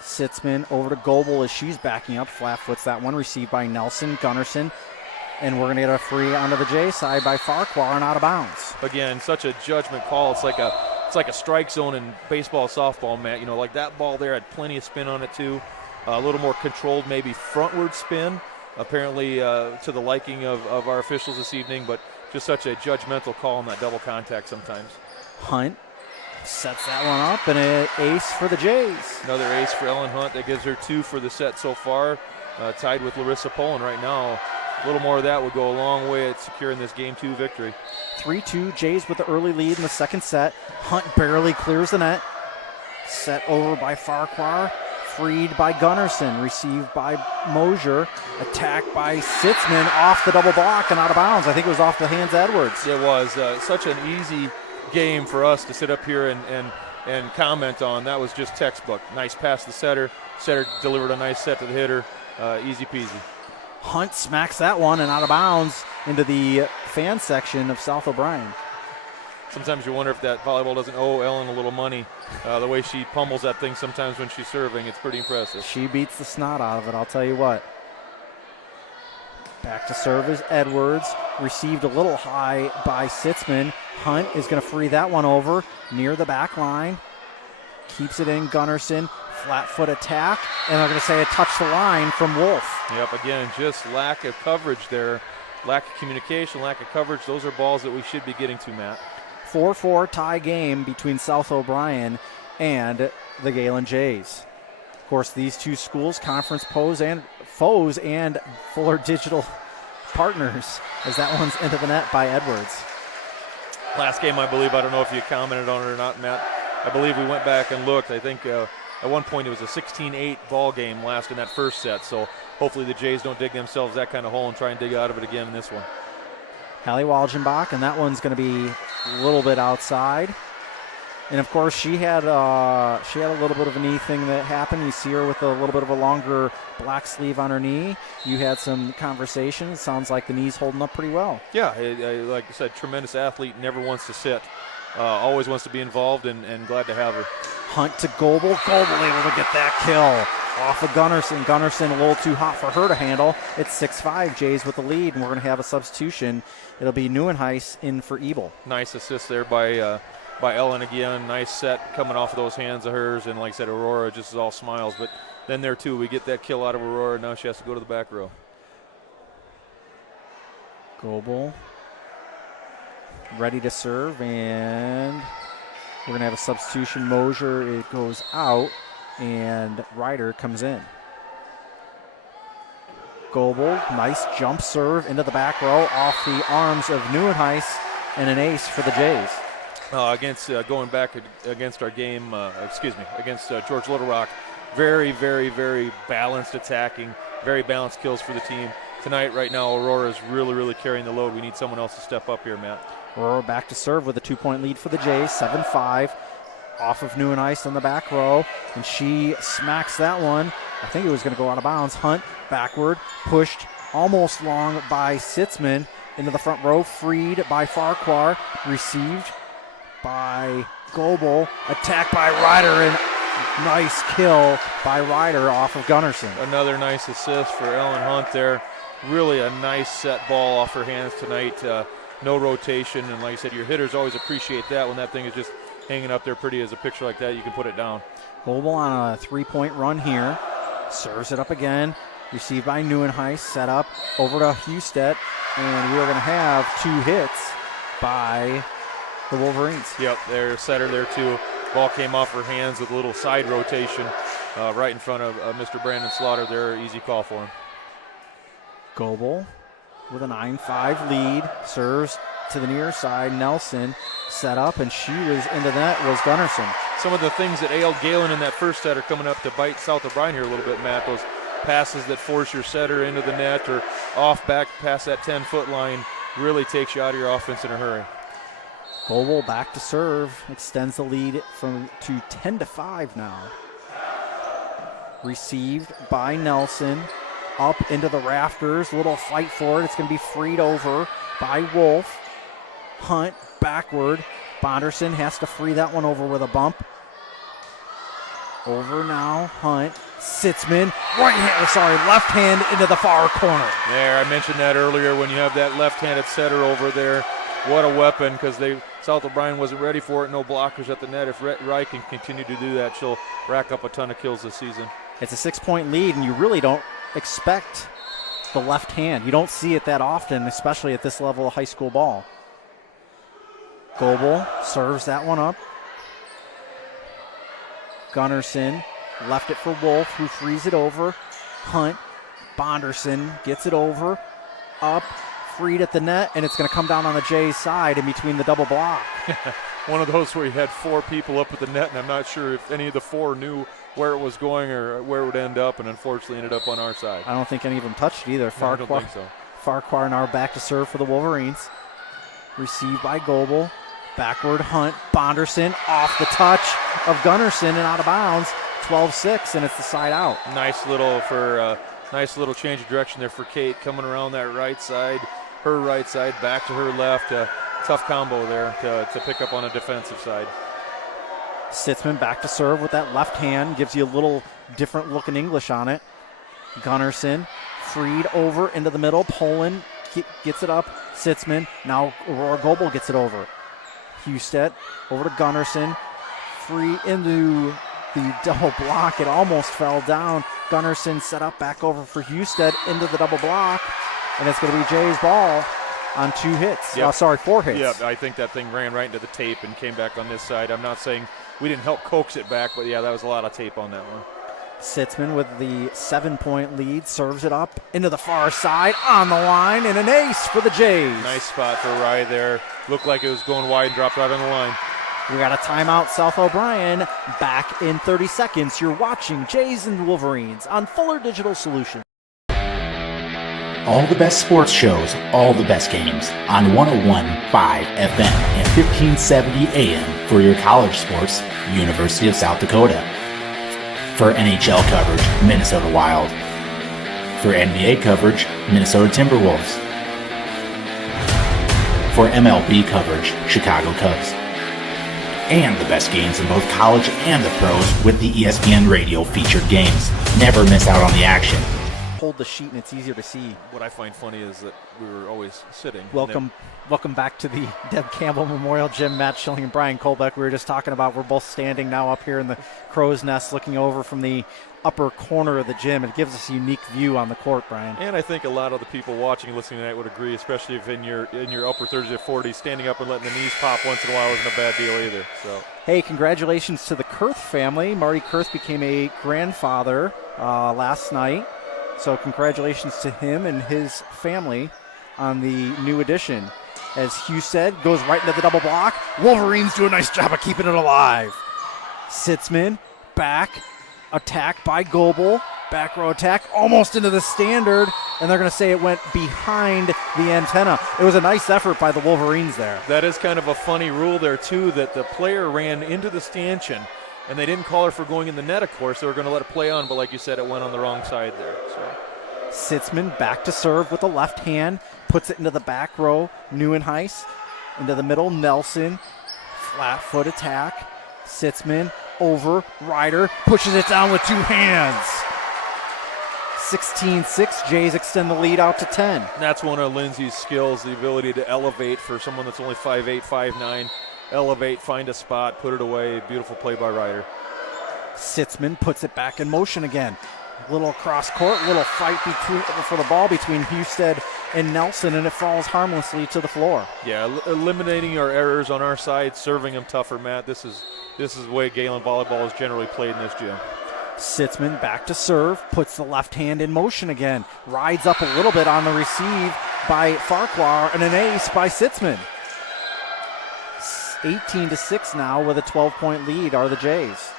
Sitzman over to Goebel as she's backing up. Flat foots that one, received by Nelson. Gunnarsson, and we're going to get a free onto the J side by Farquhar and out of bounds. Again, such a judgment call. It's like a strike zone in baseball, softball, Matt. You know, like that ball there had plenty of spin on it too. A little more controlled, maybe frontward spin. Apparently to the liking of our officials this evening, but just such a judgmental call on that double contact sometimes. Hunt sets that one up, and an ace for the Jays. Another ace for Ellen Hunt. That gives her 2 for the set so far, tied with Larissa Poland right now. A little more of that would go a long way at securing this Game 2 victory. 3-2, Jays with the early lead in the second set. Hunt barely clears the net. Set over by Farquhar, freed by Gunnarsson, received by Mosier, attacked by Sitzman off the double block and out of bounds. I think it was off the hands of Edwards. It was such an easy game for us to sit up here and comment on. That was just textbook. Nice pass to the setter. Setter delivered a nice set to the hitter. Easy peasy. Hunt smacks that one and out of bounds into the fan section of South O'Brien. Sometimes you wonder if that volleyball doesn't owe Ellen a little money. The way she pummels that thing sometimes when she's serving, it's pretty impressive. She beats the snot out of it, I'll tell you what. Back to serve is Edwards. Received a little high by Sitzman. Hunt is going to free that one over near the back line. Keeps it in. Gunnarsson, flat foot attack. And they're going to say a touch the line from Wolf. Yep, again, just lack of coverage there. Lack of communication, lack of coverage. Those are balls that we should be getting to, Matt. 4-4 tie game between South O'Brien and the Gehlen Jays. Of course, these two schools, conference foes and Fuller Digital partners, as that one's into the net by Edwards. Last game, I believe, I don't know if you commented on it or not, Matt. I believe we went back and looked. I think at one point it was a 16-8 ball game last in that first set. So hopefully the Jays don't dig themselves that kind of hole and try and dig out of it again in this one. Hallie Walgenbach, and that one's going to be a little bit outside. And of course, she had a little bit of a knee thing that happened. You see her with a little bit of a longer black sleeve on her knee. You had some conversation. Sounds like the knee's holding up pretty well. Yeah, like I said, tremendous athlete, never wants to sit. Always wants to be involved, and glad to have her. Hunt to Goebel. Goebel able to get that kill off of Gunnarsson. Gunnarsson a little too hot for her to handle. It's 6-5, Jays with the lead, and we're going to have a substitution. It'll be Neuenhuis in for Ebel. Nice assist there by Ellen again. Nice set coming off of those hands of hers, and like I said, Aurora just is all smiles. But then there too, we get that kill out of Aurora. Now she has to go to the back row. Goebel ready to serve, and we're going to have a substitution. Mosier, it goes out, and Ryder comes in. Goebel, nice jump serve into the back row off the arms of Neuenhuis, and an ace for the Jays. Going back against our game, against George Little Rock, very, very, very balanced attacking, very balanced kills for the team. Tonight, right now, Aurora is really, really carrying the load. We need someone else to step up here, Matt. Aurora back to serve with a 2-point lead for the Jays, 7-5. Off of Neuenhuis on the back row, and she smacks that one. I think it was going to go out of bounds. Hunt backward, pushed almost long by Sitzman. Into the front row, freed by Farquhar, received by Goebel, attacked by Ryder, and nice kill by Ryder off of Gunnarsson. Another nice assist for Ellen Hunt there. Really a nice set ball off her hands tonight. No rotation, and like I said, your hitters always appreciate that when that thing is just hanging up there pretty as a picture like that. You can put it down. Goebel on a 3-point run here. Serves it up again. Received by Neuenhuis, set up over to Husted, and we are going to have 2 hits by the Wolverines. Yep, their setter there too. Ball came off her hands with a little side rotation right in front of Mr. Brandon Slaughter there. Easy call for him. Goebel with a 9-5 lead. Serves to the near side. Nelson set up, and she was into that was Gunnarsson. Some of the things that ailed Gehlen in that first set are coming up to bite South O'Brien here a little bit, Matt. Those passes that force your setter into the net or off back past that 10-foot line really takes you out of your offense in a hurry. Goebel back to serve, extends the lead to 10-5 now. Received by Nelson, up into the rafters, little fight for it. It's going to be freed over by Wolf. Hunt backward. Bonderson has to free that one over with a bump. Over now, Hunt. Sitzman, left hand into the far corner. There, I mentioned that earlier when you have that left-handed setter over there. What a weapon, because South O'Brien wasn't ready for it. No blockers at the net. If Wright can continue to do that, she'll rack up a ton of kills this season. It's a 6-point lead, and you really don't expect the left hand. You don't see it that often, especially at this level of high school ball. Goebel serves that one up. Gunnarsson left it for Wolf, who frees it over. Hunt, Bonderson gets it over, up, freed at the net, and it's going to come down on the Jays side in between the double block. One of those where you had 4 people up at the net, and I'm not sure if any of the 4 knew where it was going or where it would end up, and unfortunately ended up on our side. I don't think any of them touched it either. No, I don't think so. Farquhar now back to serve for the Wolverines. Received by Goebel. Backward Hunt, Bonderson off the touch of Gunnarsson and out of bounds. 12-6, and it's the side out. Nice little change of direction there for Kate, coming around that right side, her right side, back to her left. Tough combo there to pick up on a defensive side. Sitzman back to serve with that left hand, gives you a little different look in English on it. Gunnarsson freed over into the middle. Poland gets it up. Sitzman, now Aurora Goebel gets it over. Husted over to Gunnarsson, free into the double block. It almost fell down. Gunnarsson set up back over for Husted into the double block, and it's going to be Jay's ball on 2 hits. Yep. 4 hits. Yeah, I think that thing ran right into the tape and came back on this side. I'm not saying we didn't help coax it back, but yeah, that was a lot of tape on that one. Sitzman with the 7-point lead, serves it up into the far side, on the line, and an ace for the Jays. Nice spot for Rye there. Looked like it was going wide and dropped right on the line. We got a timeout, South O'Brien. Back in 30 seconds. You're watching Jays and Wolverines on Fuller Digital Solutions. All the best sports shows, all the best games on 101.5 FM and 1570 AM for your college sports, University of South Dakota. For NHL coverage, Minnesota Wild. For NBA coverage, Minnesota Timberwolves. For MLB coverage, Chicago Cubs. And the best games in both college and the pros with the ESPN Radio featured games. Never miss out on the action. Hold the sheet and it's easier to see. What I find funny is that we were always sitting. Welcome back to the Deb Campbell Memorial Gym. Matt Schilling and Brian Kolbeck. We were just talking about, we're both standing now up here in the crow's nest looking over from the upper corner of the gym. It gives us a unique view on the court, Brian. And I think a lot of the people watching and listening tonight would agree, especially if in your upper 30s or 40s, standing up and letting the knees pop once in a while isn't a bad deal either. So, hey, congratulations to the Kurth family. Marty Kurth became a grandfather last night. So congratulations to him and his family on the new addition. As Hugh said, goes right into the double block. Wolverines do a nice job of keeping it alive. Sitzman back, attack by Goebel. Back row attack, almost into the standard, and they're going to say it went behind the antenna. It was a nice effort by the Wolverines there. That is kind of a funny rule there, too, that the player ran into the stanchion, and they didn't call her for going in the net, of course. They were going to let it play on, but like you said, it went on the wrong side there. So Sitzman back to serve with the left hand, puts it into the back row. Neuenhuis into the middle. Nelson, flat foot attack. Sitzman over. Ryder pushes it down with two hands. 16-6. Jays extend the lead out to 10. That's one of Lindsay's skills, the ability to elevate for someone that's only 5'8", 5'9". Elevate, find a spot, put it away. Beautiful play by Ryder. Sitzman puts it back in motion again. Little cross court, little fight for the ball between Husted and Nelson, and it falls harmlessly to the floor. Yeah, eliminating our errors on our side, serving them tougher, Matt. This is the way Gehlen volleyball is generally played in this gym. Sitzman back to serve, puts the left hand in motion again, rides up a little bit on the receive by Farquhar, and an ace by Sitzman. 18-6 now with a 12-point lead are the Jays.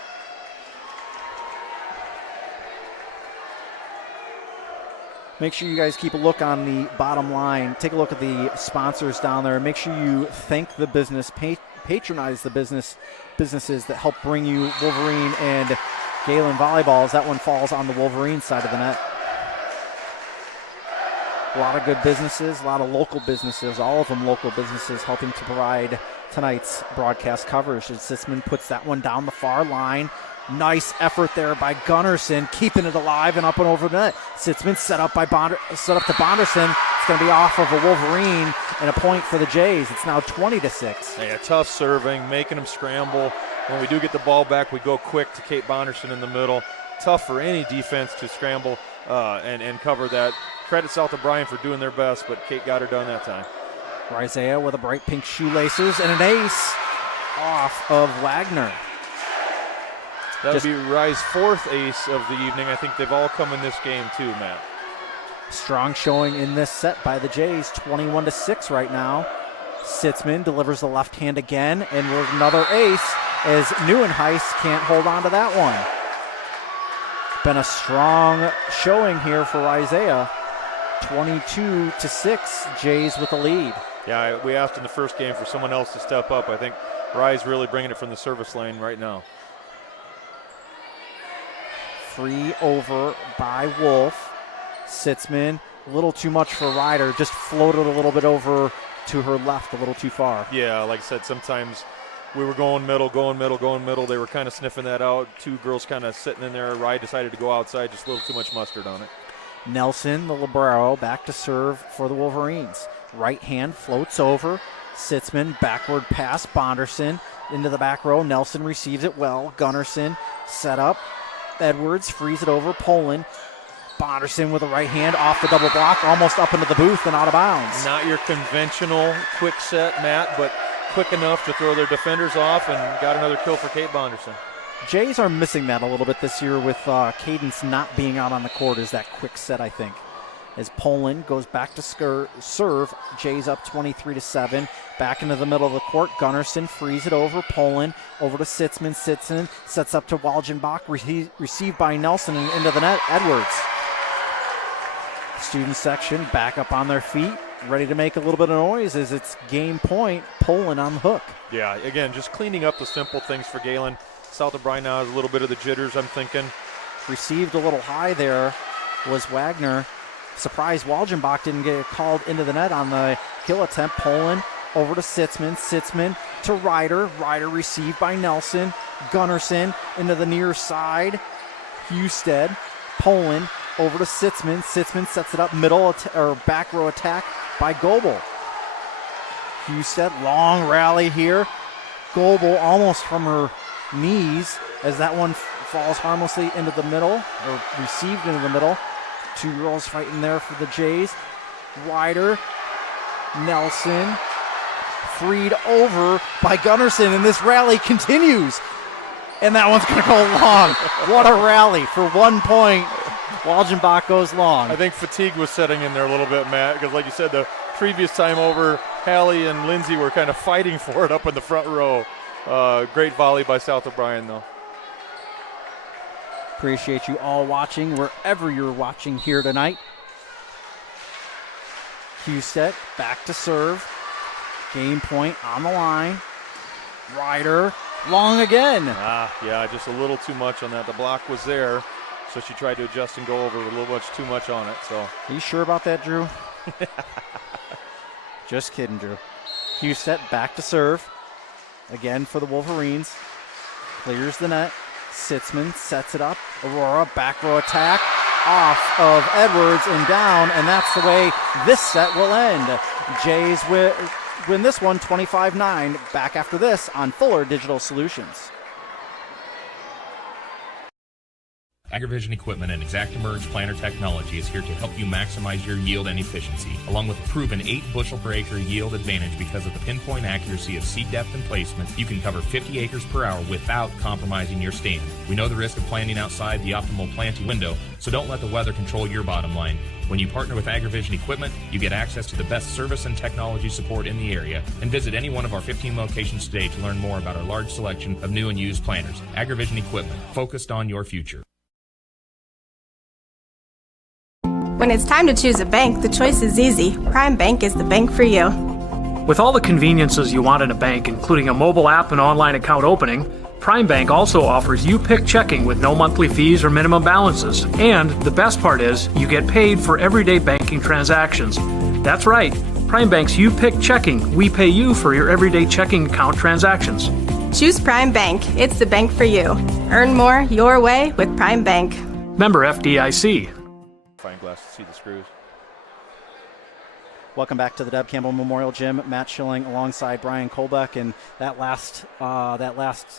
Make sure you guys keep a look on the bottom line. Take a look at the sponsors down there. Make sure you thank the business, patronize the businesses that help bring you Wolverine and Gehlen volleyballs. That one falls on the Wolverine side of the net. A lot of good businesses, a lot of local businesses, all of them local businesses helping to provide tonight's broadcast coverage. And Sitzman puts that one down the far line. Nice effort there by Gunnarsson, keeping it alive and up and over the net. Sitzman set up to Bonderson. It's going to be off of a Wolverine and a point for the Jays. It's now 20-6. Yeah, tough serving, making them scramble. When we do get the ball back, we go quick to Kate Bonderson in the middle. Tough for any defense to scramble and cover that. Credit South O'Brien for doing their best, but Kate got her done that time. Isaiah with a bright pink shoelaces and an ace off of Wagner. That would be Rye's fourth ace of the evening. I think they've all come in this game too, Matt. Strong showing in this set by the Jays, 21-6 right now. Sitzman delivers the left hand again, and with another ace as Neuenhuis can't hold on to that one. Been a strong showing here for Isaiah. 22-6, Jays with the lead. Yeah, we asked in the first game for someone else to step up. I think Rye's really bringing it from the service lane right now. Free over by Wolf. Sitzman, a little too much for Ryder, just floated a little bit over to her left, a little too far. Yeah, like I said, sometimes we were going middle. They were kind of sniffing that out. Two girls kind of sitting in there. Rye decided to go outside, just a little too much mustard on it. Nelson, the libero, back to serve for the Wolverines. Right hand floats over. Sitzman, backward pass. Bonderson into the back row. Nelson receives it well. Gunnarsson set up. Edwards frees it over. Poland. Bonderson with a right hand off the double block, almost up into the booth and out of bounds. Not your conventional quick set, Matt, but quick enough to throw their defenders off, and got another kill for Kate Bonderson. Jays are missing that a little bit this year with Cadence not being out on the court, is that quick set, I think. As Poland goes back to serve, Jays up 23-7. Back into the middle of the court, Gunnarsson frees it over. Poland over to Sitzman. Sitzman sets up to Walgenbach, received by Nelson and into the net. Edwards. Student section back up on their feet, ready to make a little bit of noise as it's game point. Poland on the hook. Yeah, again, just cleaning up the simple things for Gehlen. South O'Brien now has a little bit of the jitters, I'm thinking. Received a little high there was Wagner. Surprised Walgenbach didn't get called into the net on the kill attempt. Poland over to Sitzman. Sitzman to Ryder. Ryder received by Nelson. Gunnarsson into the near side. Husted. Poland over to Sitzman. Sitzman sets it up middle or back row attack by Goebel. Husted, long rally here. Goebel almost from her knees as that one falls harmlessly into the middle, or received into the middle. Two girls fighting there for the Jays. Ryder, Nelson, freed over by Gunnarsson, and this rally continues. And that one's going to go long. What a rally for 1 point. Walgenbach goes long. I think fatigue was setting in there a little bit, Matt, because like you said, the previous time over, Hallie and Lindsay were kind of fighting for it up in the front row. Great volley by South O'Brien, though. Appreciate you all watching wherever you're watching here tonight. Husted back to serve. Game point on the line. Ryder long again. Yeah, just a little too much on that. The block was there. So she tried to adjust and go over a little much too much on it. So, are you sure about that, Drew? Just kidding, Drew. Husted back to serve. Again for the Wolverines. Clears the net. Sitzman sets it up. Aurora, back row attack. Off of Edwards and down, and that's the way this set will end. Jays win this one 25-9. Back after this on Fuller Digital Solutions. AgriVision Equipment and ExactEmerge planter technology is here to help you maximize your yield and efficiency, along with a proven 8 bushel per acre yield advantage because of the pinpoint accuracy of seed depth and placement. You can cover 50 acres per hour without compromising your stand. We know the risk of planting outside the optimal planting window, so don't let the weather control your bottom line. When you partner with AgriVision Equipment, you get access to the best service and technology support in the area. And visit any one of our 15 locations today to learn more about our large selection of new and used planters. AgriVision Equipment, focused on your future. When it's time to choose a bank, the choice is easy. Prime Bank is the bank for you. With all the conveniences you want in a bank, including a mobile app and online account opening, Prime Bank also offers you-pick checking with no monthly fees or minimum balances. And the best part is, you get paid for everyday banking transactions. That's right, Prime Bank's you-pick checking. We pay you for your everyday checking account transactions. Choose Prime Bank. It's the bank for you. Earn more your way with Prime Bank. Member FDIC. Fine glass to see the screws. Welcome back to the Deb Campbell Memorial Gym. Matt Schilling alongside Brian Kolbeck, and that last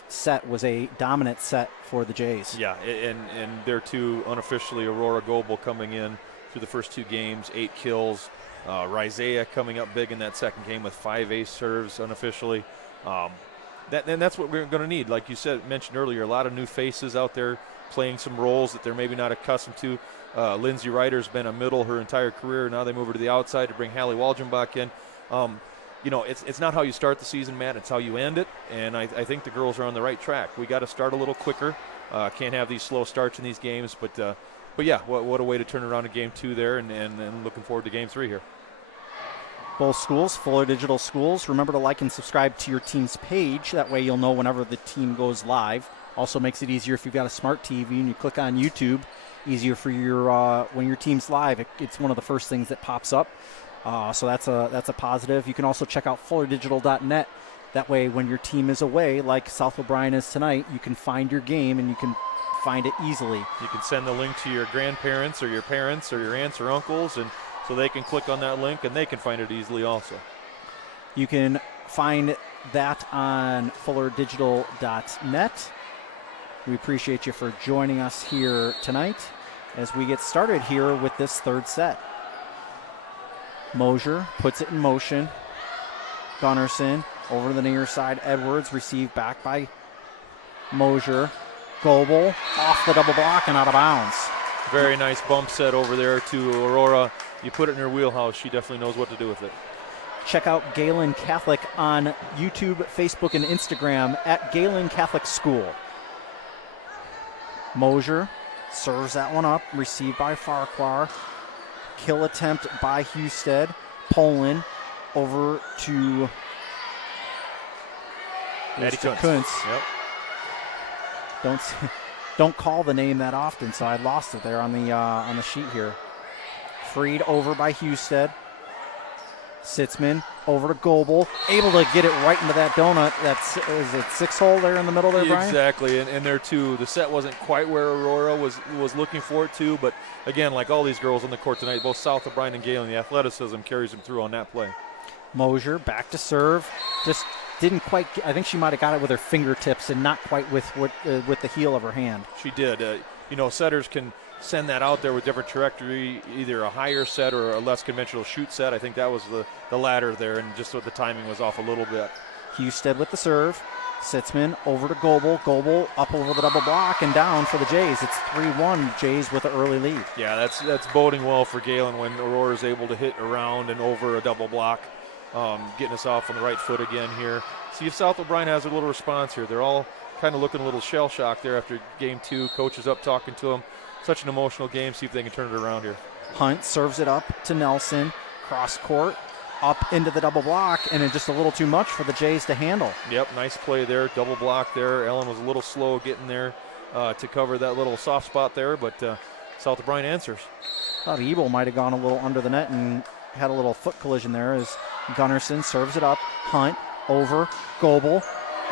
set was a dominant set for the Jays. Yeah, and there too, unofficially, Aurora Goebel coming in through the first 2 games, 8 kills. Rizea coming up big in that second game with 5 ace serves unofficially. That's what we're going to need. Like you mentioned earlier, a lot of new faces out there playing some roles that they're maybe not accustomed to. Lindsay Ryder's been a middle her entire career. Now they move her to the outside to bring Hallie Walgenbach in. It's not how you start the season, Matt. It's how you end it. And I think the girls are on the right track. We got to start a little quicker. Can't have these slow starts in these games. But yeah, what a way to turn around a game 2 there. And looking forward to game 3 here. Both schools, Fuller Digital Schools. Remember to like and subscribe to your team's page. That way you'll know whenever the team goes live. Also makes it easier if you've got a smart TV and you click on YouTube. Easier for your when your team's live. It's one of the first things that pops up. So that's a positive. You can also check out FullerDigital.net. That way, when your team is away, like South O'Brien is tonight, you can find your game and you can find it easily. You can send the link to your grandparents or your parents or your aunts or uncles, and so they can click on that link and they can find it easily also. You can find that on FullerDigital.net. We appreciate you for joining us here tonight as we get started here with this third set. Mosier puts it in motion. Gunnarsson over to the near side. Edwards received back by Mosier. Goebel off the double block and out of bounds. Very nice bump set over there to Aurora. You put it in her wheelhouse, she definitely knows what to do with it. Check out Gehlen Catholic on YouTube, Facebook, and Instagram at Gehlen Catholic School. Mosier serves that one up, received by Farquhar. Kill attempt by Husted. Poland over to Maddie Kuntz. Yep. Don't call the name that often, so I lost it there on the sheet here. Freed over by Husted. Sitzman over to Goebel, able to get it right into that donut. Is it 6-hole there in the middle there, Brian? Exactly, and there too, the set wasn't quite where Aurora was looking for it to, but again, like all these girls on the court tonight, both South O'Brien and Gehlen, the athleticism carries them through on that play. Mosier back to serve, just didn't quite. I think she might have got it with her fingertips and not quite with the heel of her hand. She did. Setters can send that out there with different trajectory, either a higher set or a less conventional shoot set. I think that was the latter there, and just what the timing was off a little bit. Husted with the serve. Sitzman over to Goebel. Goebel up over the double block and down for the Jays. It's 3-1, Jays with an early lead. Yeah, that's boding well for Gehlen when Aurora's able to hit around and over a double block, getting us off on the right foot again here. See if South O'Brien has a little response here. They're all kind of looking a little shell-shocked there after game 2. Coach is up talking to them. Such an emotional game. See if they can turn it around here. Hunt serves it up to Nelson. Cross court, up into the double block, and it's just a little too much for the Jays to handle. Yep, nice play there. Double block there. Ellen was a little slow getting there. to cover that little soft spot there, but South O'Brien answers. Thought Ebel might have gone a little under the net and had a little foot collision there as Gunnarsson serves it up. Hunt over Goebel.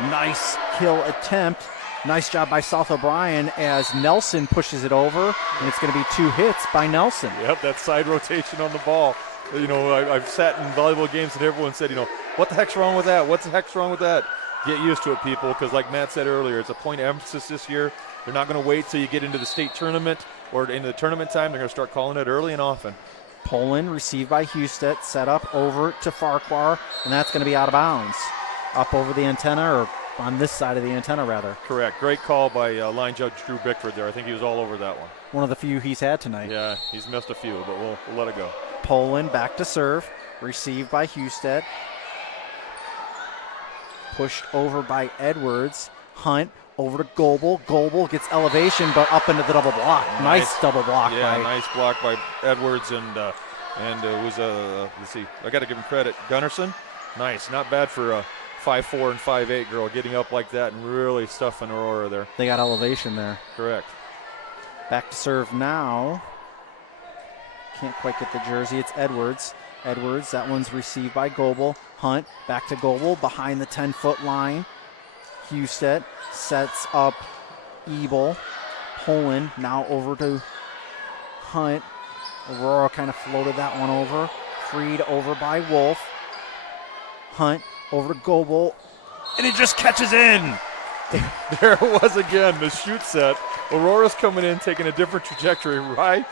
Nice kill attempt. Nice job by South O'Brien as Nelson pushes it over, and it's going to be 2 hits by Nelson. Yep, that side rotation on the ball. You know, I've sat in volleyball games and everyone said, you know, what the heck's wrong with that? What's the heck's wrong with that? Get used to it, people, because like Matt said earlier, it's a point of emphasis this year. They're not going to wait till you get into the state tournament or into the tournament time. They're going to start calling it early and often. Poland received by Husted, set up over to Farquhar, and that's going to be out of bounds. Up over the antenna, or on this side of the antenna, rather. Correct. Great call by line judge Drew Bickford there. I think he was all over that one. One of the few he's had tonight. Yeah, he's missed a few, but we'll let it go. Poland back to serve, received by Husted. Pushed over by Edwards. Hunt over to Goebel. Goebel gets elevation, but up into the double block. Nice double block. Yeah, nice block by Edwards, and it was let's see, I got to give him credit. Gunnarsson, nice, not bad for a 5'4" and 5'8" girl getting up like that and really stuffing Aurora there. They got elevation there. Correct. Back to serve now. Can't quite get the jersey. It's Edwards. Edwards, that one's received by Goebel. Hunt, back to Goebel, behind the 10-foot line. Husted sets up Ebel. Poland now over to Hunt. Aurora kind of floated that one over. Freed over by Wolf. Hunt over to Goebel, and it just catches in. There it was again, the shoot set. Aurora's coming in, taking a different trajectory. Right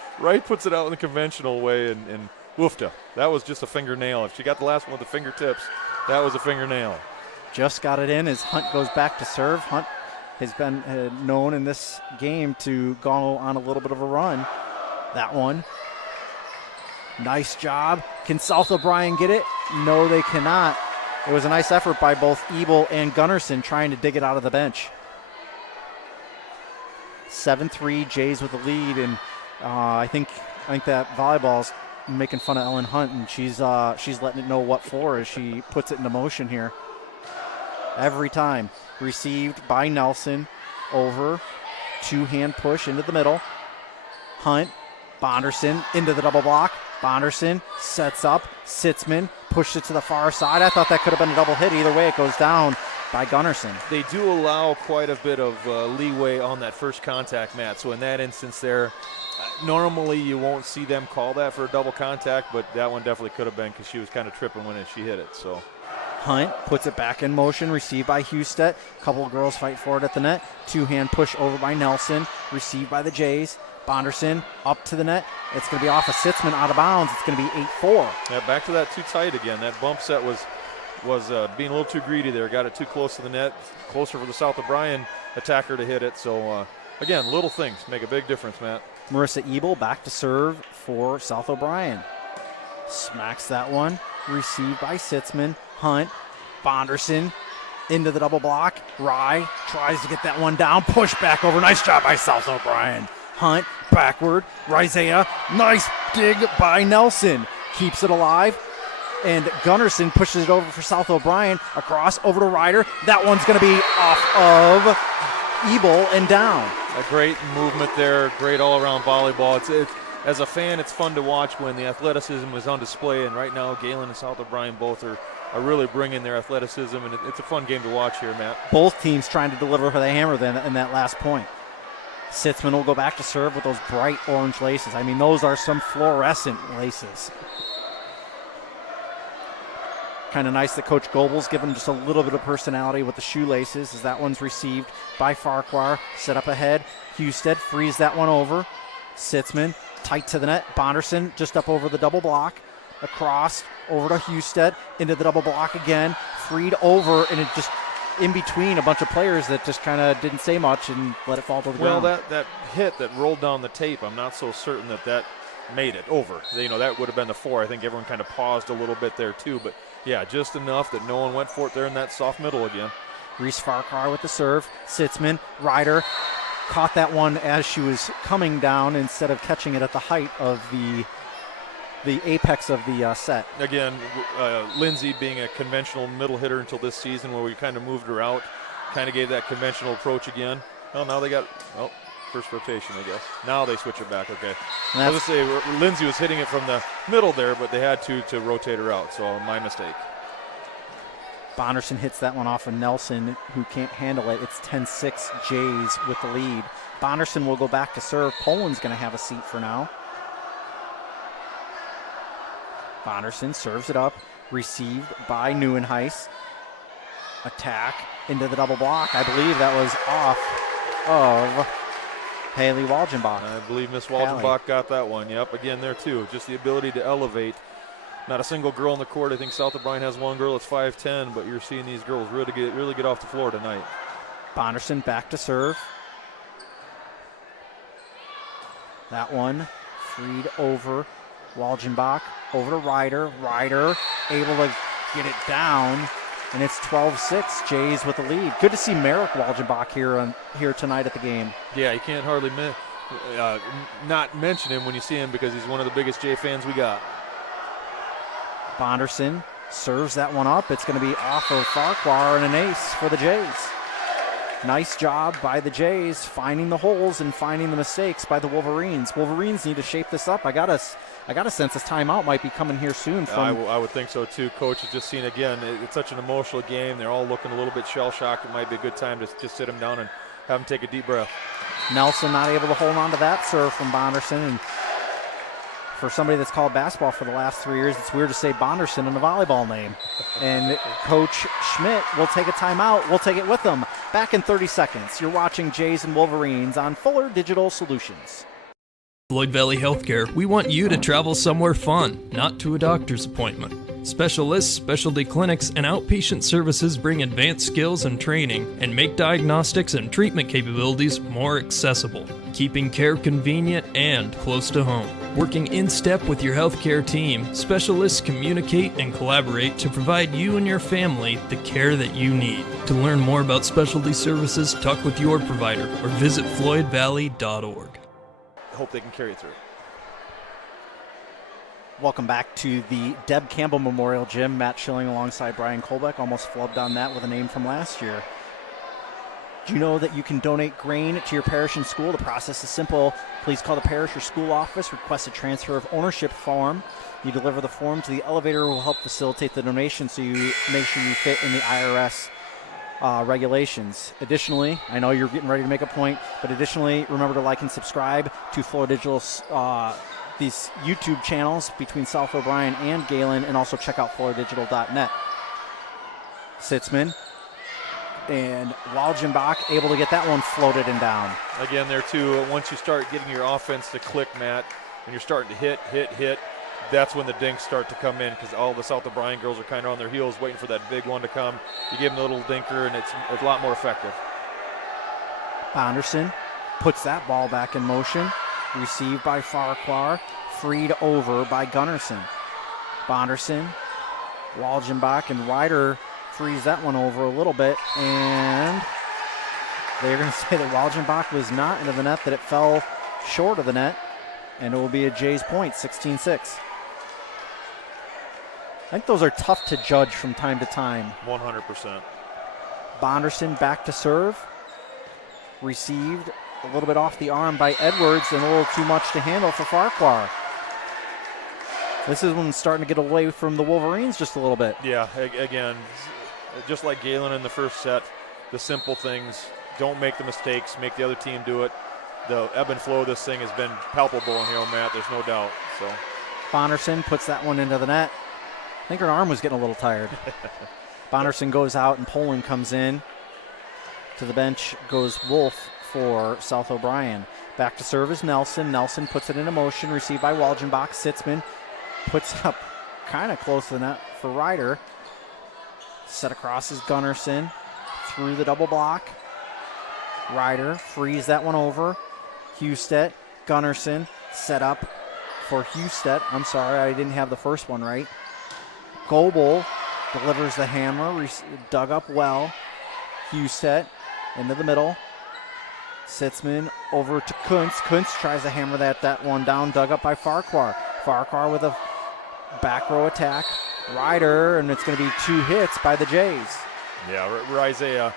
puts it out in the conventional way, and woofta. That was just a fingernail. If she got the last one with the fingertips, that was a fingernail. Just got it in as Hunt goes back to serve. Hunt has been known in this game to go on a little bit of a run. That one. Nice job. Can South O'Brien get it? No, they cannot. It was a nice effort by both Ebel and Gunnarsson trying to dig it out of the bench. 7-3, Jays with the lead, and I think that volleyball's making fun of Ellen Hunt, and she's letting it know what for as she puts it into motion here. Every time. Received by Nelson. Over. 2-hand push into the middle. Hunt. Bonderson into the double block. Bonderson sets up. Sitzman pushed it to the far side. I thought that could have been a double hit. Either way, it goes down by Gunnarsson. They do allow quite a bit of leeway on that first contact, Matt. So in that instance there, normally you won't see them call that for a double contact, but that one definitely could have been because she was kind of tripping when she hit it. So Hunt puts it back in motion, received by Husted. Couple of girls fight for it at the net. 2-hand push over by Nelson, received by the Jays. Bonderson up to the net. It's going to be off of Sitzman, out of bounds. It's going to be 8-4. Yeah, back to that too tight again. That bump set was being a little too greedy there. Got it too close to the net, closer for the South O'Brien attacker to hit it. So, again, little things make a big difference, Matt. Marissa Ebel back to serve for South O'Brien. Smacks that one. Received by Sitzman. Hunt. Bonderson into the double block. Rye tries to get that one down. Push back over. Nice job by South O'Brien. Hunt backward. Rizea. Nice dig by Nelson. Keeps it alive. And Gunnarsson pushes it over for South O'Brien. Across over to Ryder. That one's going to be off of Ebel and down. A great movement there. Great all-around volleyball. It's as a fan, it's fun to watch when the athleticism is on display. And right now, Gehlen and South O'Brien both are really bringing their athleticism. And it's a fun game to watch here, Matt. Both teams trying to deliver for the hammer then in that last point. Sitzman will go back to serve with those bright orange laces. I mean, those are some fluorescent laces. Kind of nice that Coach Goebel's given just a little bit of personality with the shoelaces as that one's received by Farquhar. Set up ahead. Husted frees that one over. Sitzman tight to the net. Bonderson just up over the double block. Across over to Husted. Into the double block again. Freed over, and it just in between a bunch of players that just kind of didn't say much and let it fall to the ground. Well, that hit that rolled down the tape, I'm not so certain that made it over. You know, that would have been the 4. I think everyone kind of paused a little bit there too, but yeah, just enough that no one went for it there in that soft middle again. Reese Farquhar with the serve. Sitzman, Ryder caught that one as she was coming down instead of catching it at the height of the apex of the set. Again, Lindsay being a conventional middle hitter until this season where we kind of moved her out, kind of gave that conventional approach again. Well, now they got, first rotation, I guess. Now they switch it back, okay. I was going to say, Lindsay was hitting it from the middle there, but they had to rotate her out, so my mistake. Bonderson hits that one off of Nelson, who can't handle it. It's 10-6, Jays with the lead. Bonderson will go back to serve. Poland's going to have a seat for now. Bonderson serves it up, received by Neuenhuis. Attack into the double block. I believe that was off of Haley Walgenbach. I believe Miss Walgenbach got that one. Yep, again there too. Just the ability to elevate. Not a single girl on the court. I think South O'Brien has one girl that's 5'10", but you're seeing these girls really get off the floor tonight. Bonderson back to serve. That one freed over Walgenbach. Over to Ryder. Ryder able to get it down. And it's 12-6, Jays with the lead. Good to see Merrick Walgenbach here tonight at the game. Yeah, you can't hardly not mention him when you see him because he's one of the biggest Jay fans we got. Bonderson serves that one up. It's going to be off of Farquhar and an ace for the Jays. Nice job by the Jays finding the holes and finding the mistakes by the Wolverines. Wolverines need to shape this up. I got a sense this timeout might be coming here soon. I would think so too. Coach has just seen again. It's such an emotional game. They're all looking a little bit shell shocked. It might be a good time to just sit them down and have them take a deep breath. Nelson not able to hold on to that serve from Bonderson, and for somebody that's called basketball for the last 3 years, it's weird to say Bonderson in a volleyball name. And Coach Schmidt will take a timeout. We'll take it with them. Back in 30 seconds. You're watching Jays and Wolverines on Fuller Digital Solutions. Floyd Valley Healthcare, we want you to travel somewhere fun, not to a doctor's appointment. Specialists, specialty clinics, and outpatient services bring advanced skills and training and make diagnostics and treatment capabilities more accessible, keeping care convenient and close to home. Working in step with your healthcare team, specialists communicate and collaborate to provide you and your family the care that you need. To learn more about specialty services, talk with your provider or visit floydvalley.org. Hope they can carry it through. Welcome back to the Deb Campbell Memorial Gym. Matt Schilling alongside Brian Kolbeck. Almost flubbed on that with a name from last year. Do you know that you can donate grain to your parish and school? The process is simple. Please call the parish or school office, request a transfer of ownership form. You deliver the form to the elevator, who will help facilitate the donation so you make sure you fit in the IRS regulations. Additionally, I know you're getting ready to make a point, but additionally, remember to like and subscribe to Florida Digital's these YouTube channels between South O'Brien and Gehlen, and also check out FloridaDigital.net. Sitzman and Walgenbach able to get that one floated and down. Again, there too, once you start getting your offense to click, Matt, and you're starting to hit, that's when the dinks start to come in, because all the South O'Brien girls are kind of on their heels waiting for that big one to come. You give them a little dinker, and it's a lot more effective. Bonderson puts that ball back in motion. Received by Farquhar, freed over by Gunnarsson. Bonderson, Walgenbach, and Ryder frees that one over a little bit, and they're going to say that Walgenbach was not into the net, that it fell short of the net, and it will be a Jays point, 16-6. I think those are tough to judge from time to time. 100%. Bonderson back to serve. Received a little bit off the arm by Edwards and a little too much to handle for Farquhar. This is when it's starting to get away from the Wolverines just a little bit. Yeah, again, just like Gehlen in the first set, the simple things, don't make the mistakes, make the other team do it. The ebb and flow of this thing has been palpable in here, Matt, there's no doubt. So Bonderson puts that one into the net. I think her arm was getting a little tired. Bonderson goes out and Poland comes in. To the bench goes Wolf for South O'Brien. Back to serve is Nelson. Nelson puts it into motion, received by Walgenbach. Sitzman puts up kind of close to the net for Ryder. Set across is Gunnarsson through the double block. Ryder frees that one over. Husted, Gunnarsson set up for Husted. I'm sorry, I didn't have the first one right. Goebel delivers the hammer, dug up well. Husted into the middle. Sitzman over to Kuntz. Kuntz tries to hammer that one down, dug up by Farquhar. Farquhar with a back row attack. Ryder, and it's going to be two hits by the Jays. Yeah, Isaiah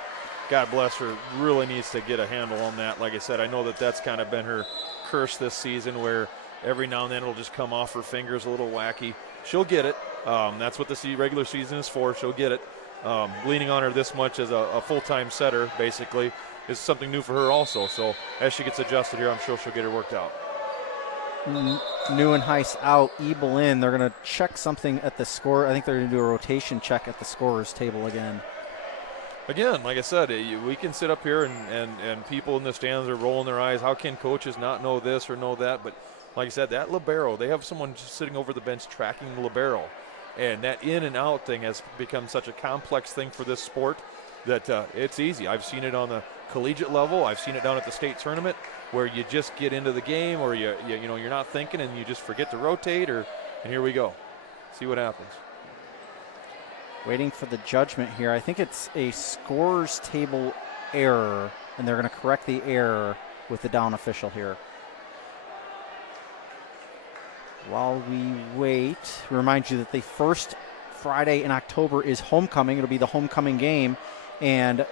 God bless her, really needs to get a handle on that. Like I said, I know that that's kind of been her curse this season, where every now and then it'll just come off her fingers a little wacky. She'll get it. That's what the regular season is for. She'll get it. Leaning on her this much as a full-time setter, basically, is something new for her also. So as she gets adjusted here, I'm sure she'll get it worked out. Neuenhuis out, Ebel in. They're going to check something at the score. I think they're going to do a rotation check at the scorer's table again. Again, like I said, we can sit up here and people in the stands are rolling their eyes. How can coaches not know this or know that? But like I said, that libero, they have someone just sitting over the bench tracking the libero. And that in and out thing has become such a complex thing for this sport that it's easy. I've seen it on the collegiate level. I've seen it down at the state tournament where you just get into the game, or you're not thinking and you just forget to rotate, and here we go. See what happens. Waiting for the judgment here. I think it's a scorer's table error, and they're going to correct the error with the down official here. While we wait, remind you that the first Friday in October is homecoming. It'll be the homecoming game, and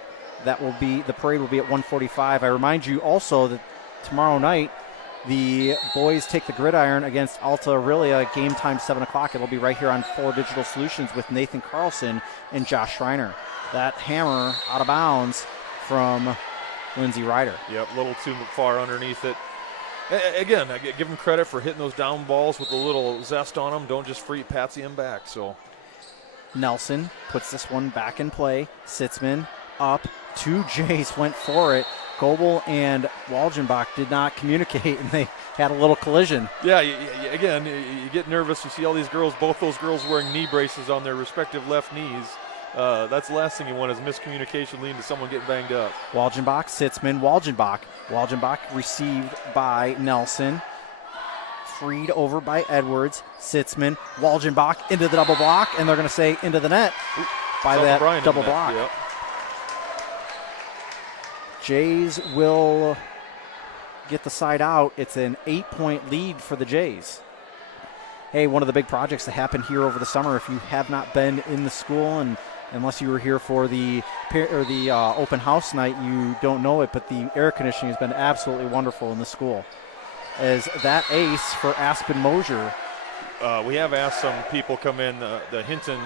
the parade will be at 1:45. I remind you also that tomorrow night the boys take the gridiron against Alta Aurelia, game time 7 o'clock. It'll be right here on 4 Digital Solutions with Nathan Carlson and Josh Schreiner. That hammer out of bounds from Lindsey Ryder. Yep, a little too far underneath it. Again, I give them credit for hitting those down balls with a little zest on them. Don't just free Patsy him back. So Nelson puts this one back in play. Sitzman up. 2 Jays went for it. Goebel and Walgenbach did not communicate, and they had a little collision. Yeah, again, you get nervous. You see all these girls, both those girls wearing knee braces on their respective left knees. That's the last thing you want is miscommunication leading to someone getting banged up. Walgenbach, Sitzman, Walgenbach. Walgenbach received by Nelson. Freed over by Edwards. Sitzman, Walgenbach into the double block, and they're going to say into the net by that double block. Yep. Jays will get the side out. It's an 8-point lead for the Jays. Hey, one of the big projects that happened here over the summer, if you have not been in the school, and unless you were here for the open house night, you don't know it, but the air conditioning has been absolutely wonderful in the school. As that ace for Aspen Mosier. We have asked some people come in. The Hinton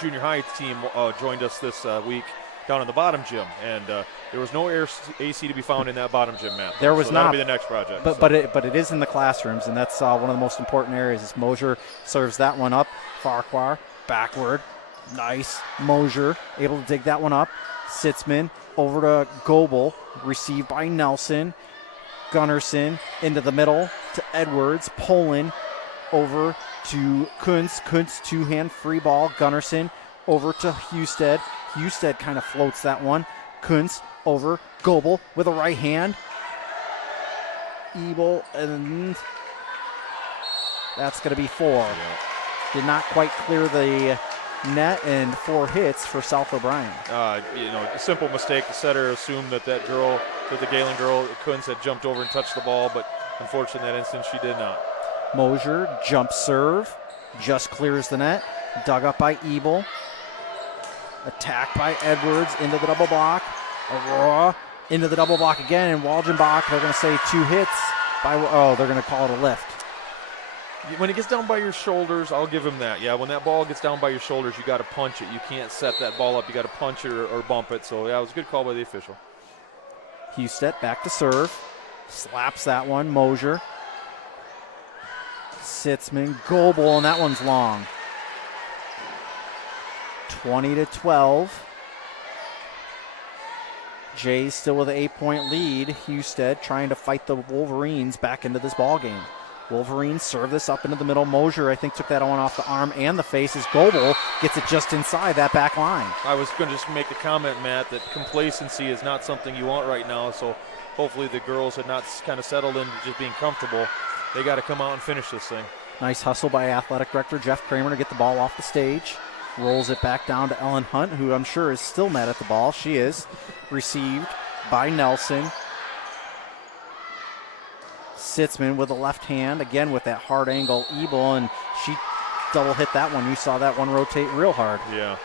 junior high team joined us this week down in the bottom gym, and there was no AC to be found in that bottom gym, Matt. There was so not. That'll be the next project. But it is in the classrooms, and that's one of the most important areas. Is Mosier serves that one up. Farquhar backward, nice. Mosier able to dig that one up. Sitzman over to Goebel, received by Nelson. Gunnarsson into the middle to Edwards. Poland over to Kuntz. Kuntz two-hand free ball. Gunnarsson over to Husted. Husted kind of floats that one. Kuntz over Goebel with a right hand. Ebel, and that's going to be 4. Yeah. Did not quite clear the net, and 4 hits for South O'Brien. A simple mistake. The setter assumed that girl, that the Gehlen girl, Kuntz, had jumped over and touched the ball, but unfortunately in that instance she did not. Mosier, jump serve, just clears the net. Dug up by Ebel. Attack by Edwards into the double block. Aurora into the double block again, and Walgenbach, they're going to say 2 hits. They're going to call it a lift. When it gets down by your shoulders, I'll give him that. Yeah, when that ball gets down by your shoulders, you got to punch it. You can't set that ball up. You got to punch it or bump it. So, yeah, it was a good call by the official. Husted back to serve. Slaps that one. Mosier. Sitzman. Goebel, and that one's long. 20-12. Jays still with an 8-point lead. Husted trying to fight the Wolverines back into this ball game. Wolverines serve this up into the middle. Mosier, I think, took that one off the arm and the face as Goebel gets it just inside that back line. I was going to just make the comment, Matt, that complacency is not something you want right now, so hopefully the girls had not kind of settled into just being comfortable. They got to come out and finish this thing. Nice hustle by athletic director Jeff Kramer to get the ball off the stage. Rolls it back down to Ellen Hunt, who I'm sure is still mad at the ball. She is. Received by Nelson. Sitzman with the left hand, again with that hard angle. Ebel, and she double hit that one. You saw that one rotate real hard. Yeah.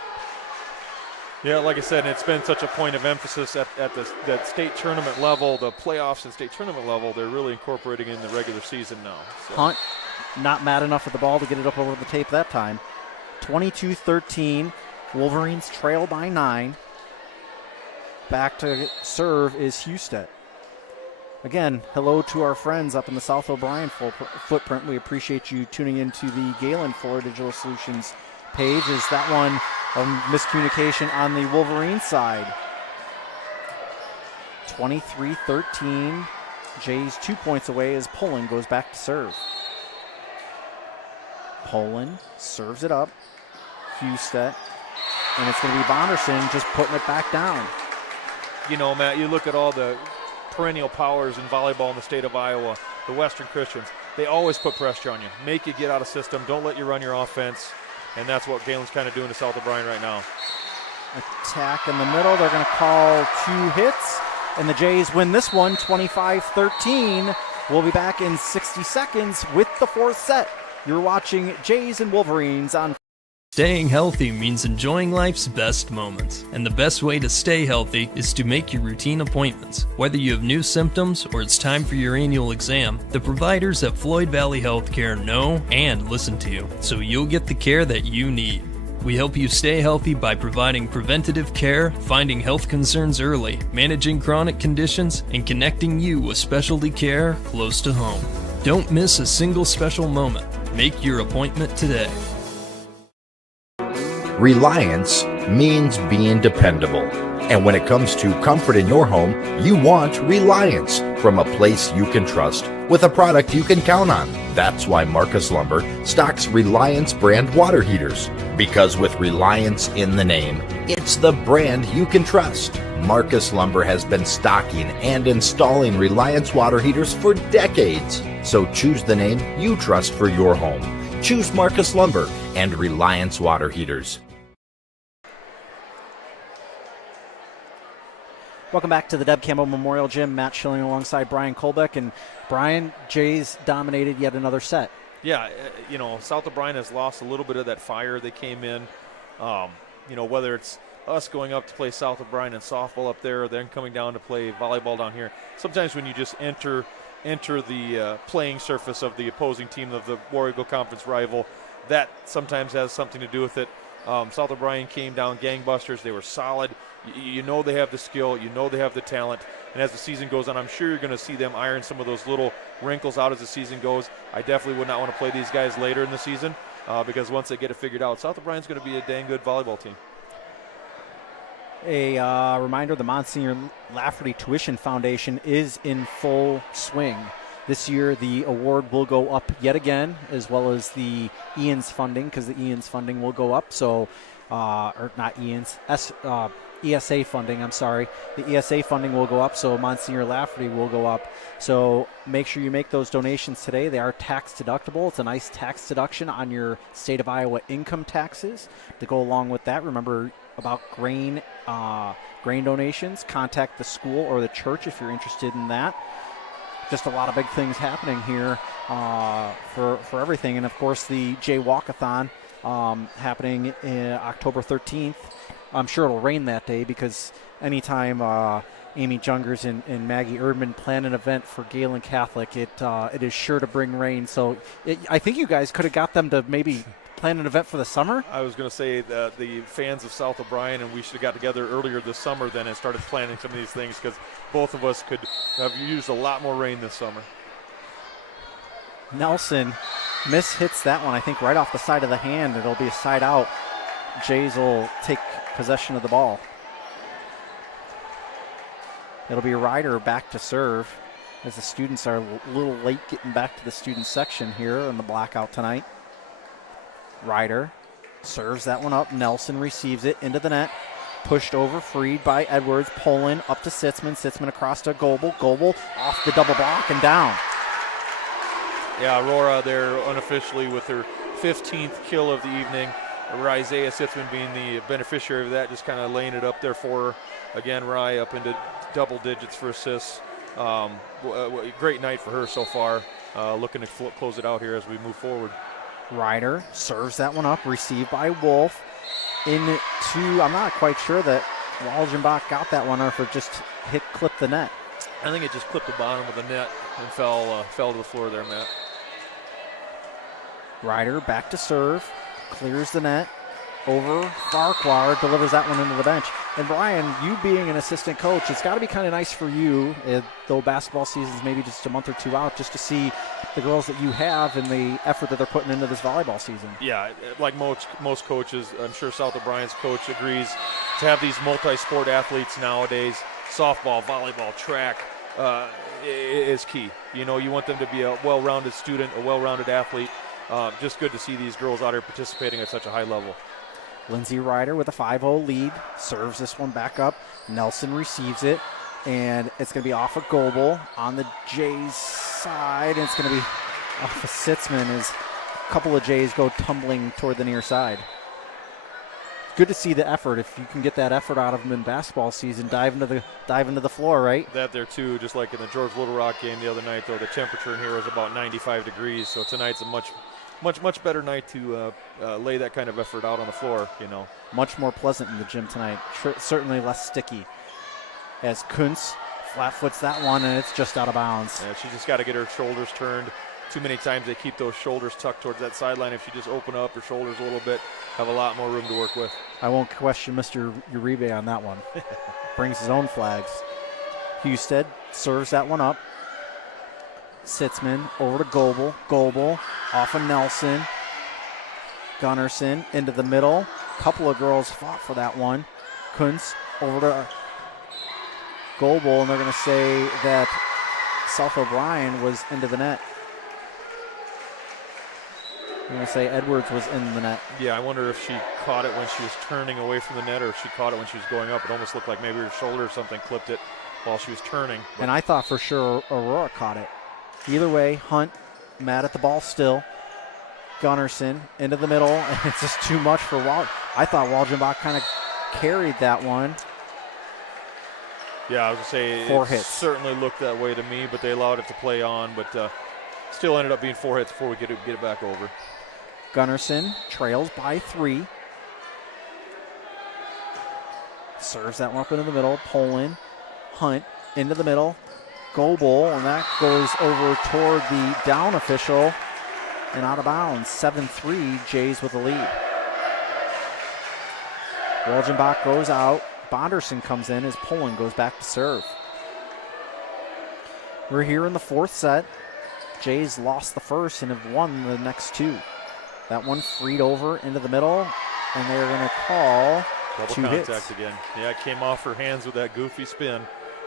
Yeah, like I said, it's been such a point of emphasis at the state tournament level, the playoffs and state tournament level. They're really incorporating it in the regular season now. So. Hunt not mad enough at the ball to get it up over the tape that time. 22-13. Wolverines trail by 9. Back to serve is Husted. Again, hello to our friends up in the South O'Brien footprint. We appreciate you tuning into the Gehlen Florida Digital Solutions page. Is that one a miscommunication on the Wolverine side? 23-13. Jays 2 points away as Poland goes back to serve. Poland serves it up. Husted. And it's going to be Bonderson just putting it back down. You know, Matt, you look at all the perennial powers in volleyball in the state of Iowa, the Western Christians, they always put pressure on you, make you get out of system, don't let you run your offense, and that's what Gehlen's kind of doing to South O'Brien right now. Attack in the middle. They're going to call 2 hits, and the Jays win this one 25-13. We'll be back in 60 seconds with the 4th set. You're watching Jays and Wolverines on. Staying healthy means enjoying life's best moments, and the best way to stay healthy is to make your routine appointments. Whether you have new symptoms or it's time for your annual exam, the providers at Floyd Valley Healthcare know and listen to you, so you'll get the care that you need. We help you stay healthy by providing preventative care, finding health concerns early, managing chronic conditions, and connecting you with specialty care close to home. Don't miss a single special moment. Make your appointment today. Reliance means being dependable. And when it comes to comfort in your home, you want Reliance from a place you can trust with a product you can count on. That's why Marcus Lumber stocks Reliance brand water heaters. Because with Reliance in the name, it's the brand you can trust. Marcus Lumber has been stocking and installing Reliance water heaters for decades. So choose the name you trust for your home. Choose Marcus Lumber and Reliance water heaters. Welcome back to the Deb Campbell Memorial Gym. Matt Schilling alongside Brian Kolbeck. And Brian, Jays dominated yet another set. Yeah, you know, South O'Brien has lost a little bit of that fire they came in. You know, whether it's us going up to play South O'Brien in softball up there or then coming down to play volleyball down here. Sometimes when you just enter the playing surface of the opposing team of the War Eagle Conference rival, that sometimes has something to do with it. South O'Brien came down gangbusters. They were solid. You know they have the skill. You know they have the talent. And as the season goes on, I'm sure you're going to see them iron some of those little wrinkles out as the season goes. I definitely would not want to play these guys later in the season because once they get it figured out, South O'Brien's going to be a dang good volleyball team. A reminder, the Monsignor Lafferty Tuition Foundation is in full swing. This year, the award will go up yet again, as well as the Ian's funding, because the Ian's funding will go up. So, or not Ian's, ESA funding, I'm sorry. The ESA funding will go up, so Monsignor Lafferty will go up. So make sure you make those donations today. They are tax deductible. It's a nice tax deduction on your state of Iowa income taxes. To go along with that, remember about grain donations. Contact the school or the church if you're interested in that. Just a lot of big things happening here for everything. And, of course, the Jay Walkathon happening October 13th. I'm sure it'll rain that day because anytime Amy Jungers and Maggie Erdman plan an event for Gehlen Catholic, it is sure to bring rain. So I think you guys could have got them to maybe plan an event for the summer. I was going to say that the fans of South O'Brien and we should have got together earlier this summer then and started planning some of these things because both of us could have used a lot more rain this summer. Nelson hits that one, I think, right off the side of the hand. It'll be a side out. Jays will take possession of the ball. It'll be Ryder back to serve as the students are a little late getting back to the student section here in the blackout tonight. Ryder serves that one up. Nelson receives it into the net. Pushed over, freed by Edwards. Poland up to Sitzman. Sitzman across to Goebel. Goebel off the double block and down. Yeah, Aurora there unofficially with her 15th kill of the evening. Isaiah Sitzman being the beneficiary of that, just kind of laying it up there for her. Again, Rye up into double digits for assists. Great night for her so far. Looking to close it out here as we move forward. Ryder serves that one up, received by Wolf. I'm not quite sure that Walgenbach got that one or if it just clipped the net. I think it just clipped the bottom of the net and fell to the floor there, Matt. Ryder back to serve, clears the net, over Farquhar, delivers that one into the bench. And Brian, you being an assistant coach, it's got to be kind of nice for you, though basketball season's maybe just a month or two out, just to see the girls that you have and the effort that they're putting into this volleyball season. Yeah, like most coaches, I'm sure South O'Brien's coach agrees, to have these multi-sport athletes nowadays, softball, volleyball, track, is key. You know, you want them to be a well-rounded student, a well-rounded athlete. Just good to see these girls out here participating at such a high level. Lindsay Ryder with a 5-0 lead, serves this one back up. Nelson receives it, and it's going to be off of Goebel on the Jays side, and it's going to be off of Sitzman as a couple of Jays go tumbling toward the near side. Good to see the effort. If you can get that effort out of them in basketball season, dive into the floor, right? That there too, just like in the George Little Rock game the other night, though, the temperature in here was about 95 degrees, so tonight's a much better night to lay that kind of effort out on the floor, you know. Much more pleasant in the gym tonight. Certainly less sticky. As Kuntz flat foots that one, and it's just out of bounds. Yeah, she just got to get her shoulders turned. Too many times they keep those shoulders tucked towards that sideline. If she just open up her shoulders a little bit, have a lot more room to work with. I won't question Mr. Uribe on that one. Brings his own flags. Husted serves that one up. Sitzman over to Goebel. Goebel off of Nelson. Gunnarsson into the middle. Couple of girls fought for that one. Kuntz over to Goebel, and they're going to say that South O'Brien was into the net. I'm going to say Edwards was in the net. Yeah, I wonder if she caught it when she was turning away from the net or if she caught it when she was going up. It almost looked like maybe her shoulder or something clipped it while she was turning. And I thought for sure Aurora caught it. Either way, Hunt mad at the ball still. Gunnarsson into the middle, and it's just too much for I thought Walgenbach kind of carried that one. Yeah, I was going to say 4 it hits. Certainly looked that way to me, but they allowed it to play on, but still ended up being 4 hits before we get it back over. Gunnarsson trails by 3. Serves that one up into the middle. Poland, Hunt into the middle. Goebel, and that goes over toward the down official and out of bounds. 7-3, Jays with the lead. Walgenbach goes out. Bonderson comes in as Poland goes back to serve. We're here in the 4th set. Jays lost the first and have won the next 2. That one freed over into the middle, and they're going to call double 2 contact hits. again. Yeah, it came off her hands with that goofy spin.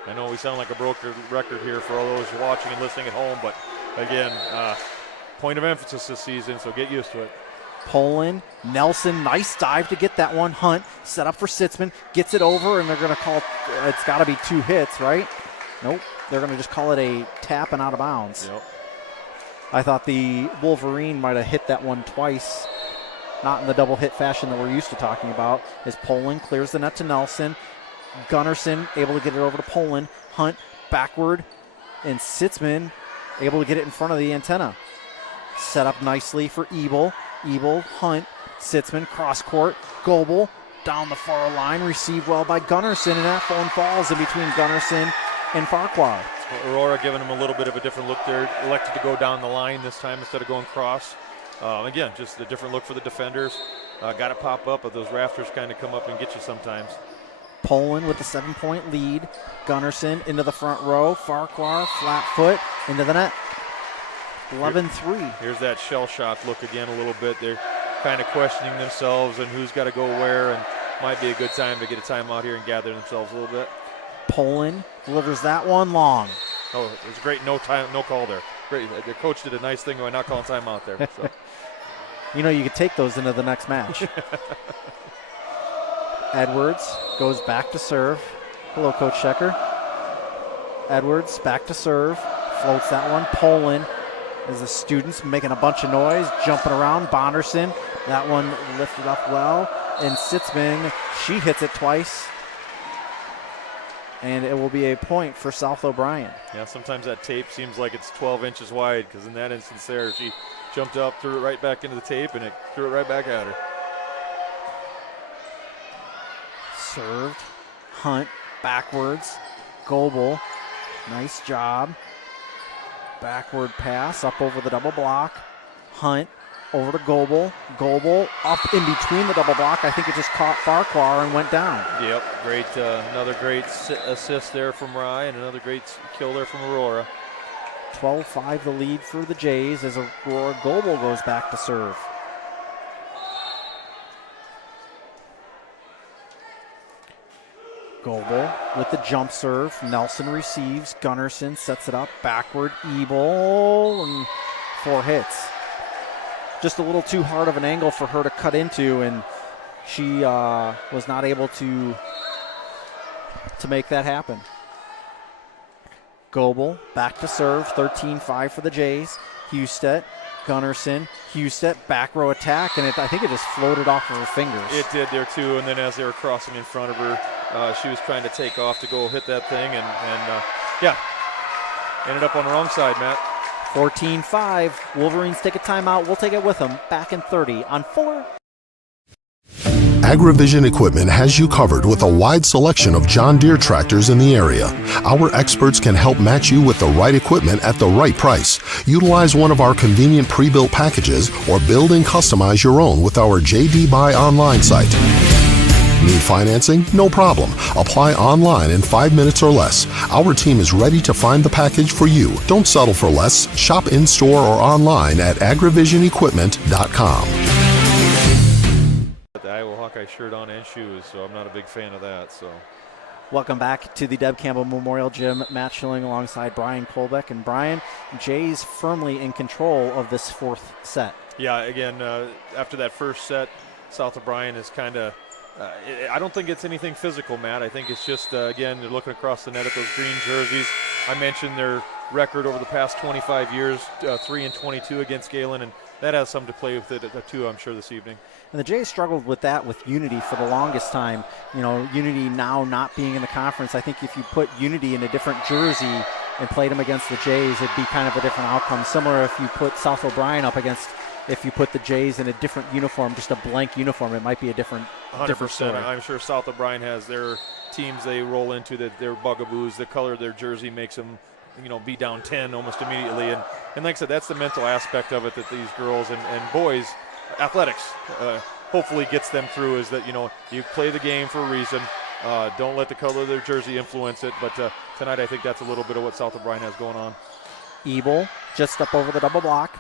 I know we sound like a broken record here for all those watching and listening at home, but again, point of emphasis this season, so get used to it. Poland, Nelson, nice dive to get that one. Hunt set up for Sitzman, gets it over, and they're going to call it's got to be 2 hits, right? Nope, they're going to just call it a tap and out of bounds. Yep. I thought the Wolverine might have hit that one twice, not in the double hit fashion that we're used to talking about, as Poland clears the net to Nelson. Gunnarsson able to get it over to Poland. Hunt backward, and Sitzman able to get it in front of the antenna. Set up nicely for Ebel. Ebel, Hunt, Sitzman, cross court. Goebel down the far line, received well by Gunnarsson, and that phone falls in between Gunnarsson and Farquhar. Aurora giving them a little bit of a different look there. Elected to go down the line this time instead of going cross. Again, just a different look for the defenders. Got to pop up, but those rafters kind of come up and get you sometimes. Poland with the 7-point lead. Gunnarsson into the front row. Farquhar, flat foot, into the net. 11-3. Here's that shell shock look again a little bit. They're kind of questioning themselves and who's got to go where, and might be a good time to get a timeout here and gather themselves a little bit. Poland delivers that one long. Oh, it was great. No call there. Great. The coach did a nice thing by not calling timeout there. So. You know, you could take those into the next match. Edwards goes back to serve. Hello, Coach Shecker. Edwards back to serve. Floats that one. Poland, as the students making a bunch of noise, jumping around. Bonderson, that one lifted up well. And Sitzman, she hits it twice. And it will be a point for South O'Brien. Yeah, sometimes that tape seems like it's 12 inches wide, because in that instance there, she jumped up, threw it right back into the tape, and it threw it right back at her. served. Hunt backwards. Goebel, nice job. Backward pass up over the double block. Hunt over to Goebel. Goebel up in between the double block. I think it just caught Farquhar and went down. Yep, great. Another great assist there from Rye and another great kill there from Aurora. 12-5 the lead for the Jays as Aurora Goebel goes back to serve. Goebel with the jump serve. Nelson receives. Gunnarsson sets it up. Backward. Ebel. And 4 hits. Just a little too hard of an angle for her to cut into, and she was not able to make that happen. Goebel back to serve. 13-5 for the Jays. Husted. Gunnarsson, Husted, back row attack, and I think it just floated off of her fingers. It did there too, and then as they were crossing in front of her, she was trying to take off to go hit that thing, and yeah, ended up on the wrong side, Matt. 14-5. Wolverines take a timeout. We'll take it with them. Back in 30 on Fuller. AgriVision Equipment has you covered with a wide selection of John Deere tractors in the area. Our experts can help match you with the right equipment at the right price. Utilize one of our convenient pre-built packages or build and customize your own with our JD Buy online site. Need financing? No problem. Apply online in 5 minutes or less. Our team is ready to find the package for you. Don't settle for less. Shop in-store or online at agrivisionequipment.com. The Iowa Hawkeye shirt on and shoes, so I'm not a big fan of that. So, welcome back to the Deb Campbell Memorial Gym. Matt Schilling alongside Brian Kolbeck. And Brian, Jays firmly in control of this 4th set. Yeah, again, after that first set, South O'Brien is kind of I don't think it's anything physical, Matt. I think it's just, again, they're looking across the net at those green jerseys. I mentioned their record over the past 25 years, 3-22 against Gehlen, and that has something to play with it too, I'm sure, this evening. And the Jays struggled with that with Unity for the longest time. You know, Unity now not being in the conference, I think if you put Unity in a different jersey and played them against the Jays, it'd be kind of a different outcome. Similar if you put South O'Brien up against, if you put the Jays in a different uniform, just a blank uniform, it might be a different 100%. story. I'm sure South O'Brien has their teams they roll into, that their bugaboos. The color of their jersey makes them, you know, be down 10 almost immediately. And like I said, that's the mental aspect of it that these girls and boys, athletics, hopefully gets them through, is that, you know, you play the game for a reason. Don't let the color of their jersey influence it. But tonight I think that's a little bit of what South O'Brien has going on. Ebel just up over the double block.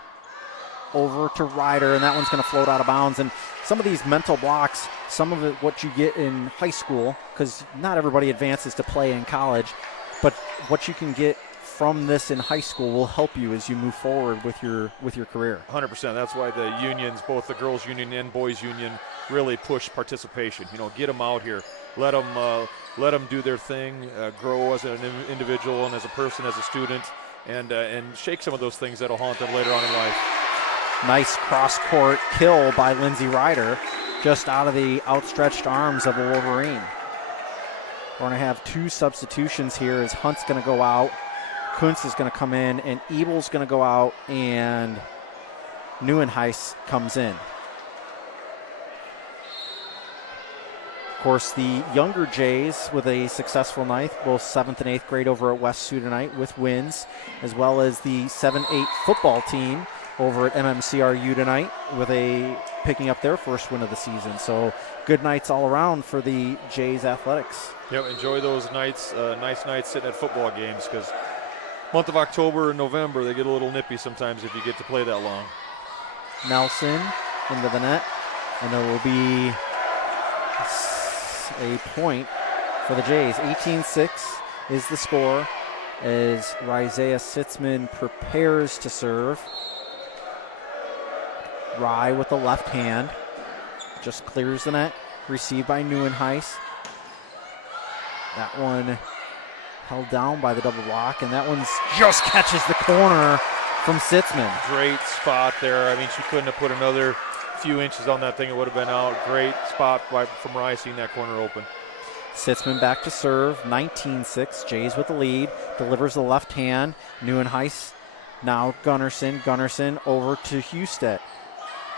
Over to Ryder, and that one's going to float out of bounds. And some of these mental blocks, some of it what you get in high school, because not everybody advances to play in college, but what you can get from this in high school will help you as you move forward with your career. 100%. That's why the unions, both the girls union and boys union, really push participation. You know, get them out here, let them do their thing, grow as an individual and as a person, as a student, and shake some of those things that'll haunt them later on in life. Nice cross-court kill by Lindsay Ryder, just out of the outstretched arms of a Wolverine. We're going to have 2 substitutions here as Hunt's going to go out, Kuntz is going to come in, and Ebel's going to go out, and Neuenhuis comes in. Of course, the younger Jays with a successful night, both 7th and 8th grade over at West Sioux tonight with wins, as well as the 7-8 football team over at MMCRU tonight with picking up their first win of the season. So good nights all around for the Jays athletics. Yep, enjoy those nights, nice nights sitting at football games, because month of October and November, they get a little nippy sometimes if you get to play that long. Nelson into the net, and there will be a point for the Jays. 18-6 is the score as Rysaiah Sitzman prepares to serve. Rye with the left hand, just clears the net, received by Neuenhuis. That one held down by the double block, and that one just catches the corner from Sitzman. Great spot there. I mean, she couldn't have put another few inches on that thing. It would have been out. Great spot from Rye, seeing that corner open. Sitzman back to serve, 19-6. Jays with the lead, delivers the left hand. Neuenhuis, now Gunnarsson over to Husted.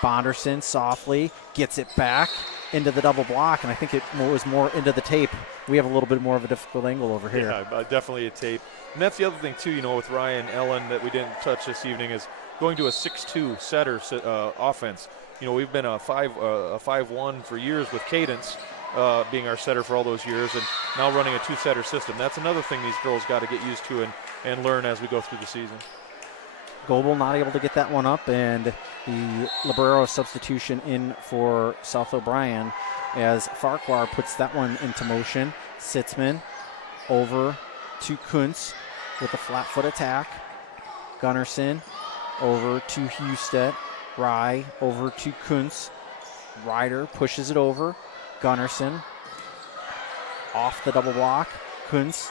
Bonderson softly gets it back, into the double block, and I think it was more into the tape. We have a little bit more of a difficult angle over here. Yeah, definitely a tape. And that's the other thing, too, with Ryan Ellen that we didn't touch this evening is going to a 6-2 setter offense. We've been a 5-1 for years with Cadence being our setter for all those years, and now running a 2-setter system. That's another thing these girls got to get used to and learn as we go through the season. Goebel not able to get that one up, and the libero substitution in for South O'Brien as Farquhar puts that one into motion. Sitzman over to Kuntz with a flat foot attack. Gunnarsson over to Husted. Rye over to Kuntz. Ryder pushes it over. Gunnarsson off the double block. Kuntz,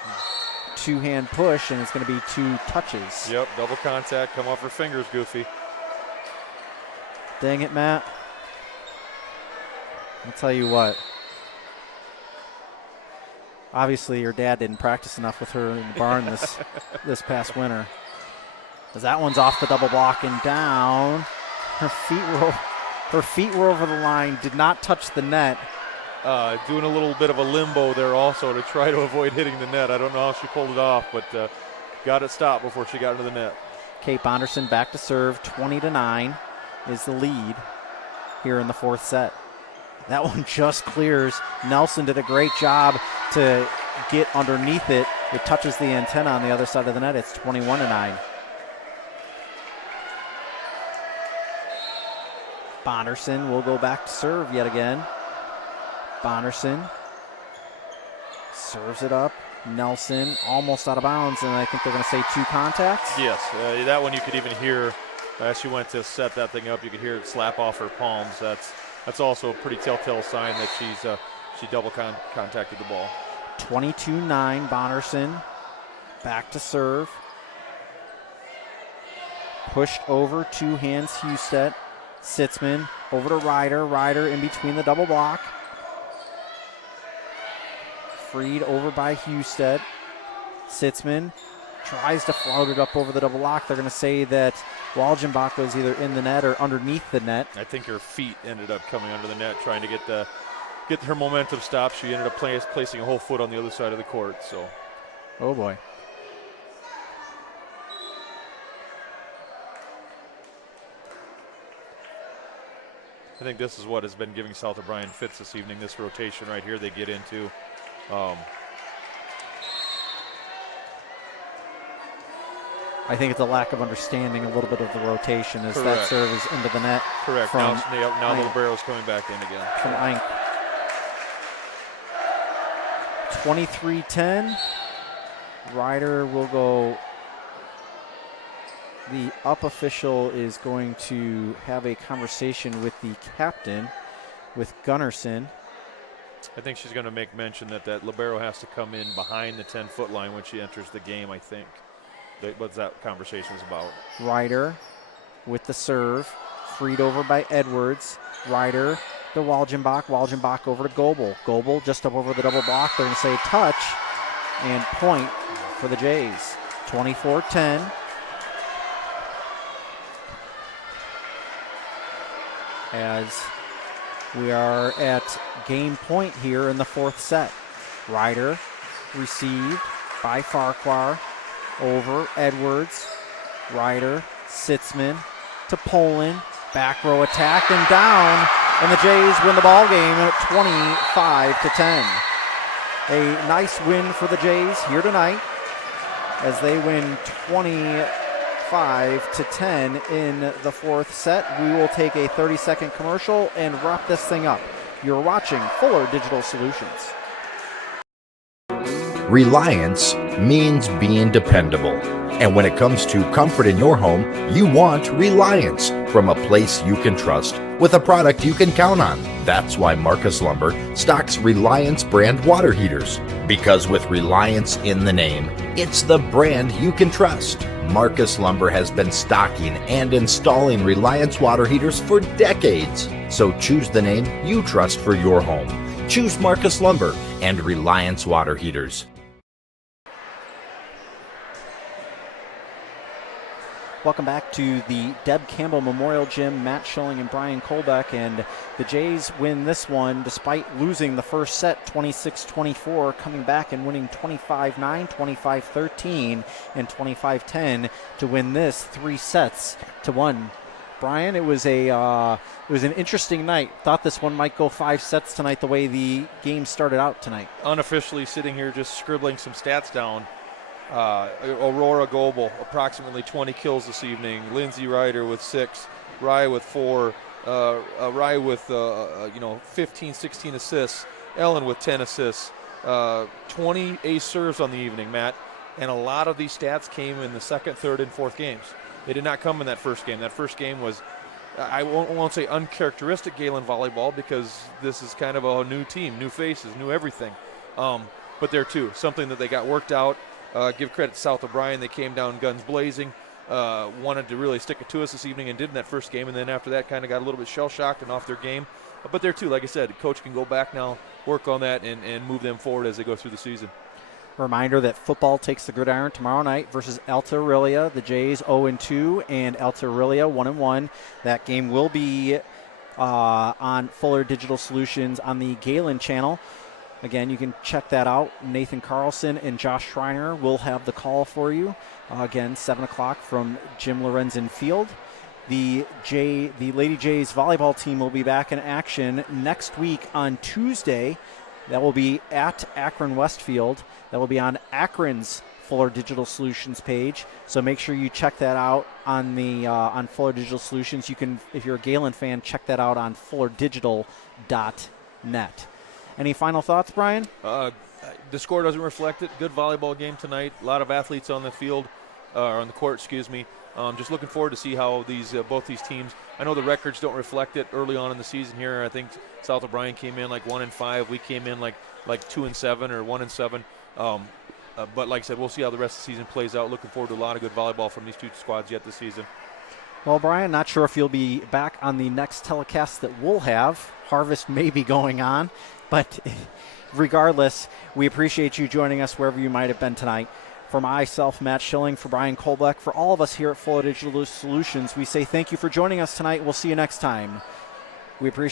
two-hand push, and it's going to be 2 touches. Yep, double contact. Come off her fingers, Goofy. Dang it, Matt. I'll tell you what. Obviously, your dad didn't practice enough with her in the barn this past winter. As that one's off the double block and down. Her feet were over the line, did not touch the net. Doing a little bit of a limbo there also to try to avoid hitting the net. I don't know how she pulled it off, but got it stopped before she got into the net. Kate Bonderson back to serve. 20-9 is the lead here in the 4th set. That one just clears. Nelson did a great job to get underneath it. It touches the antenna on the other side of the net. It's 21-9. Bonderson will go back to serve yet again. Bonderson serves it up. Nelson almost out of bounds, and I think they're going to say 2 contacts. Yes, that one you could even hear as she went to set that thing up. You could hear it slap off her palms. That's also a pretty telltale sign that she double contacted the ball. 22-9, Bonderson back to serve. Pushed over, 2 hands, Husted. Sitzman over to Ryder. Ryder in between the double block. Freed over by Husted. Sitzman tries to float it up over the double block. They're going to say that Walgenbach was either in the net or underneath the net. I think her feet ended up coming under the net, trying to get her momentum stopped. She ended up placing a whole foot on the other side of the court. So, oh boy. I think this is what has been giving South O'Brien fits this evening, this rotation right here they get into. I think it's a lack of understanding a little bit of the rotation as Correct. That serve is into the net. Correct. Now the libero's coming back in again. From Eink. 23-10. Ryder will go. The up official is going to have a conversation with the captain, with Gunnarsson. I think she's going to make mention that libero has to come in behind the 10-foot line when she enters the game, I think. What that conversation is about. Ryder with the serve. Freed over by Edwards. Ryder to Walgenbach. Walgenbach over to Goebel. Goebel just up over the double block. They're going to say touch and point for the Jays. 24-10. As we are at game point here in the 4th set. Ryder received by Farquhar over Edwards. Ryder, Sitzman to Poland. Back row attack and down. And the Jays win the ball game at 25-10. A nice win for the Jays here tonight as they win 25-10 in the 4th set. We will take a 30-second commercial and wrap this thing up. You're watching Fuller Digital Solutions. Reliance means being dependable. And when it comes to comfort in your home, you want Reliance, from a place you can trust with a product you can count on. That's why Marcus Lumber stocks Reliance brand water heaters. Because with Reliance in the name, it's the brand you can trust. Marcus Lumber has been stocking and installing Reliance water heaters for decades. So choose the name you trust for your home. Choose Marcus Lumber and Reliance water heaters. Welcome back to the Deb Campbell Memorial Gym. Matt Schilling and Brian Kolbeck, and the Jays win this one despite losing the first set 26-24, coming back and winning 25-9, 25-13, and 25-10 to win this 3-1. Brian, it was an interesting night. Thought this one might go 5 sets tonight the way the game started out tonight. Unofficially sitting here just scribbling some stats down. Aurora Goebel, approximately 20 kills this evening. Lindsay Ryder with 6. Rye with 4. Rye with 15, 16 assists. Ellen with 10 assists. 20 ace serves on the evening, Matt. And a lot of these stats came in the second, third, and fourth games. They did not come in that first game. That first game was, I won't say uncharacteristic Gehlen volleyball, because this is kind of a new team, new faces, new everything. But there too, something that they got worked out. Give credit to South O'Brien. They came down guns blazing, wanted to really stick it to us this evening and did in that first game. And then after that kind of got a little bit shell-shocked and off their game. But there too, like I said, the coach can go back now, work on that, and move them forward as they go through the season. Reminder that football takes the gridiron tomorrow night versus Alta Aurelia. The Jays 0-2 and Alta Aurelia 1-1. That game will be on Fuller Digital Solutions on the Gehlen channel. Again, you can check that out. Nathan Carlson and Josh Schreiner will have the call for you. Again, 7 o'clock from Jim Lorenzen Field. The Lady Jays volleyball team will be back in action next week on Tuesday. That will be at Akron Westfield. That will be on Akron's Fuller Digital Solutions page. So make sure you check that out on the on Fuller Digital Solutions. You can, if you're a Gehlen fan, check that out on fullerdigital.net. Any final thoughts, Brian? The score doesn't reflect it. Good volleyball game tonight. A lot of athletes on the field, or on the court, excuse me. Just looking forward to see how both these teams. I know the records don't reflect it early on in the season here. I think South O'Brien came in like 1-5. We came in like 2-7 or 1-7. But like I said, we'll see how the rest of the season plays out. Looking forward to a lot of good volleyball from these two squads yet this season. Well, Brian, not sure if you'll be back on the next telecast that we'll have. Harvest may be going on, but regardless, we appreciate you joining us wherever you might have been tonight. For myself, Matt Schilling, for Brian Kolbeck, for all of us here at Fuller Digital Solutions, we say thank you for joining us tonight. We'll see you next time. We appreciate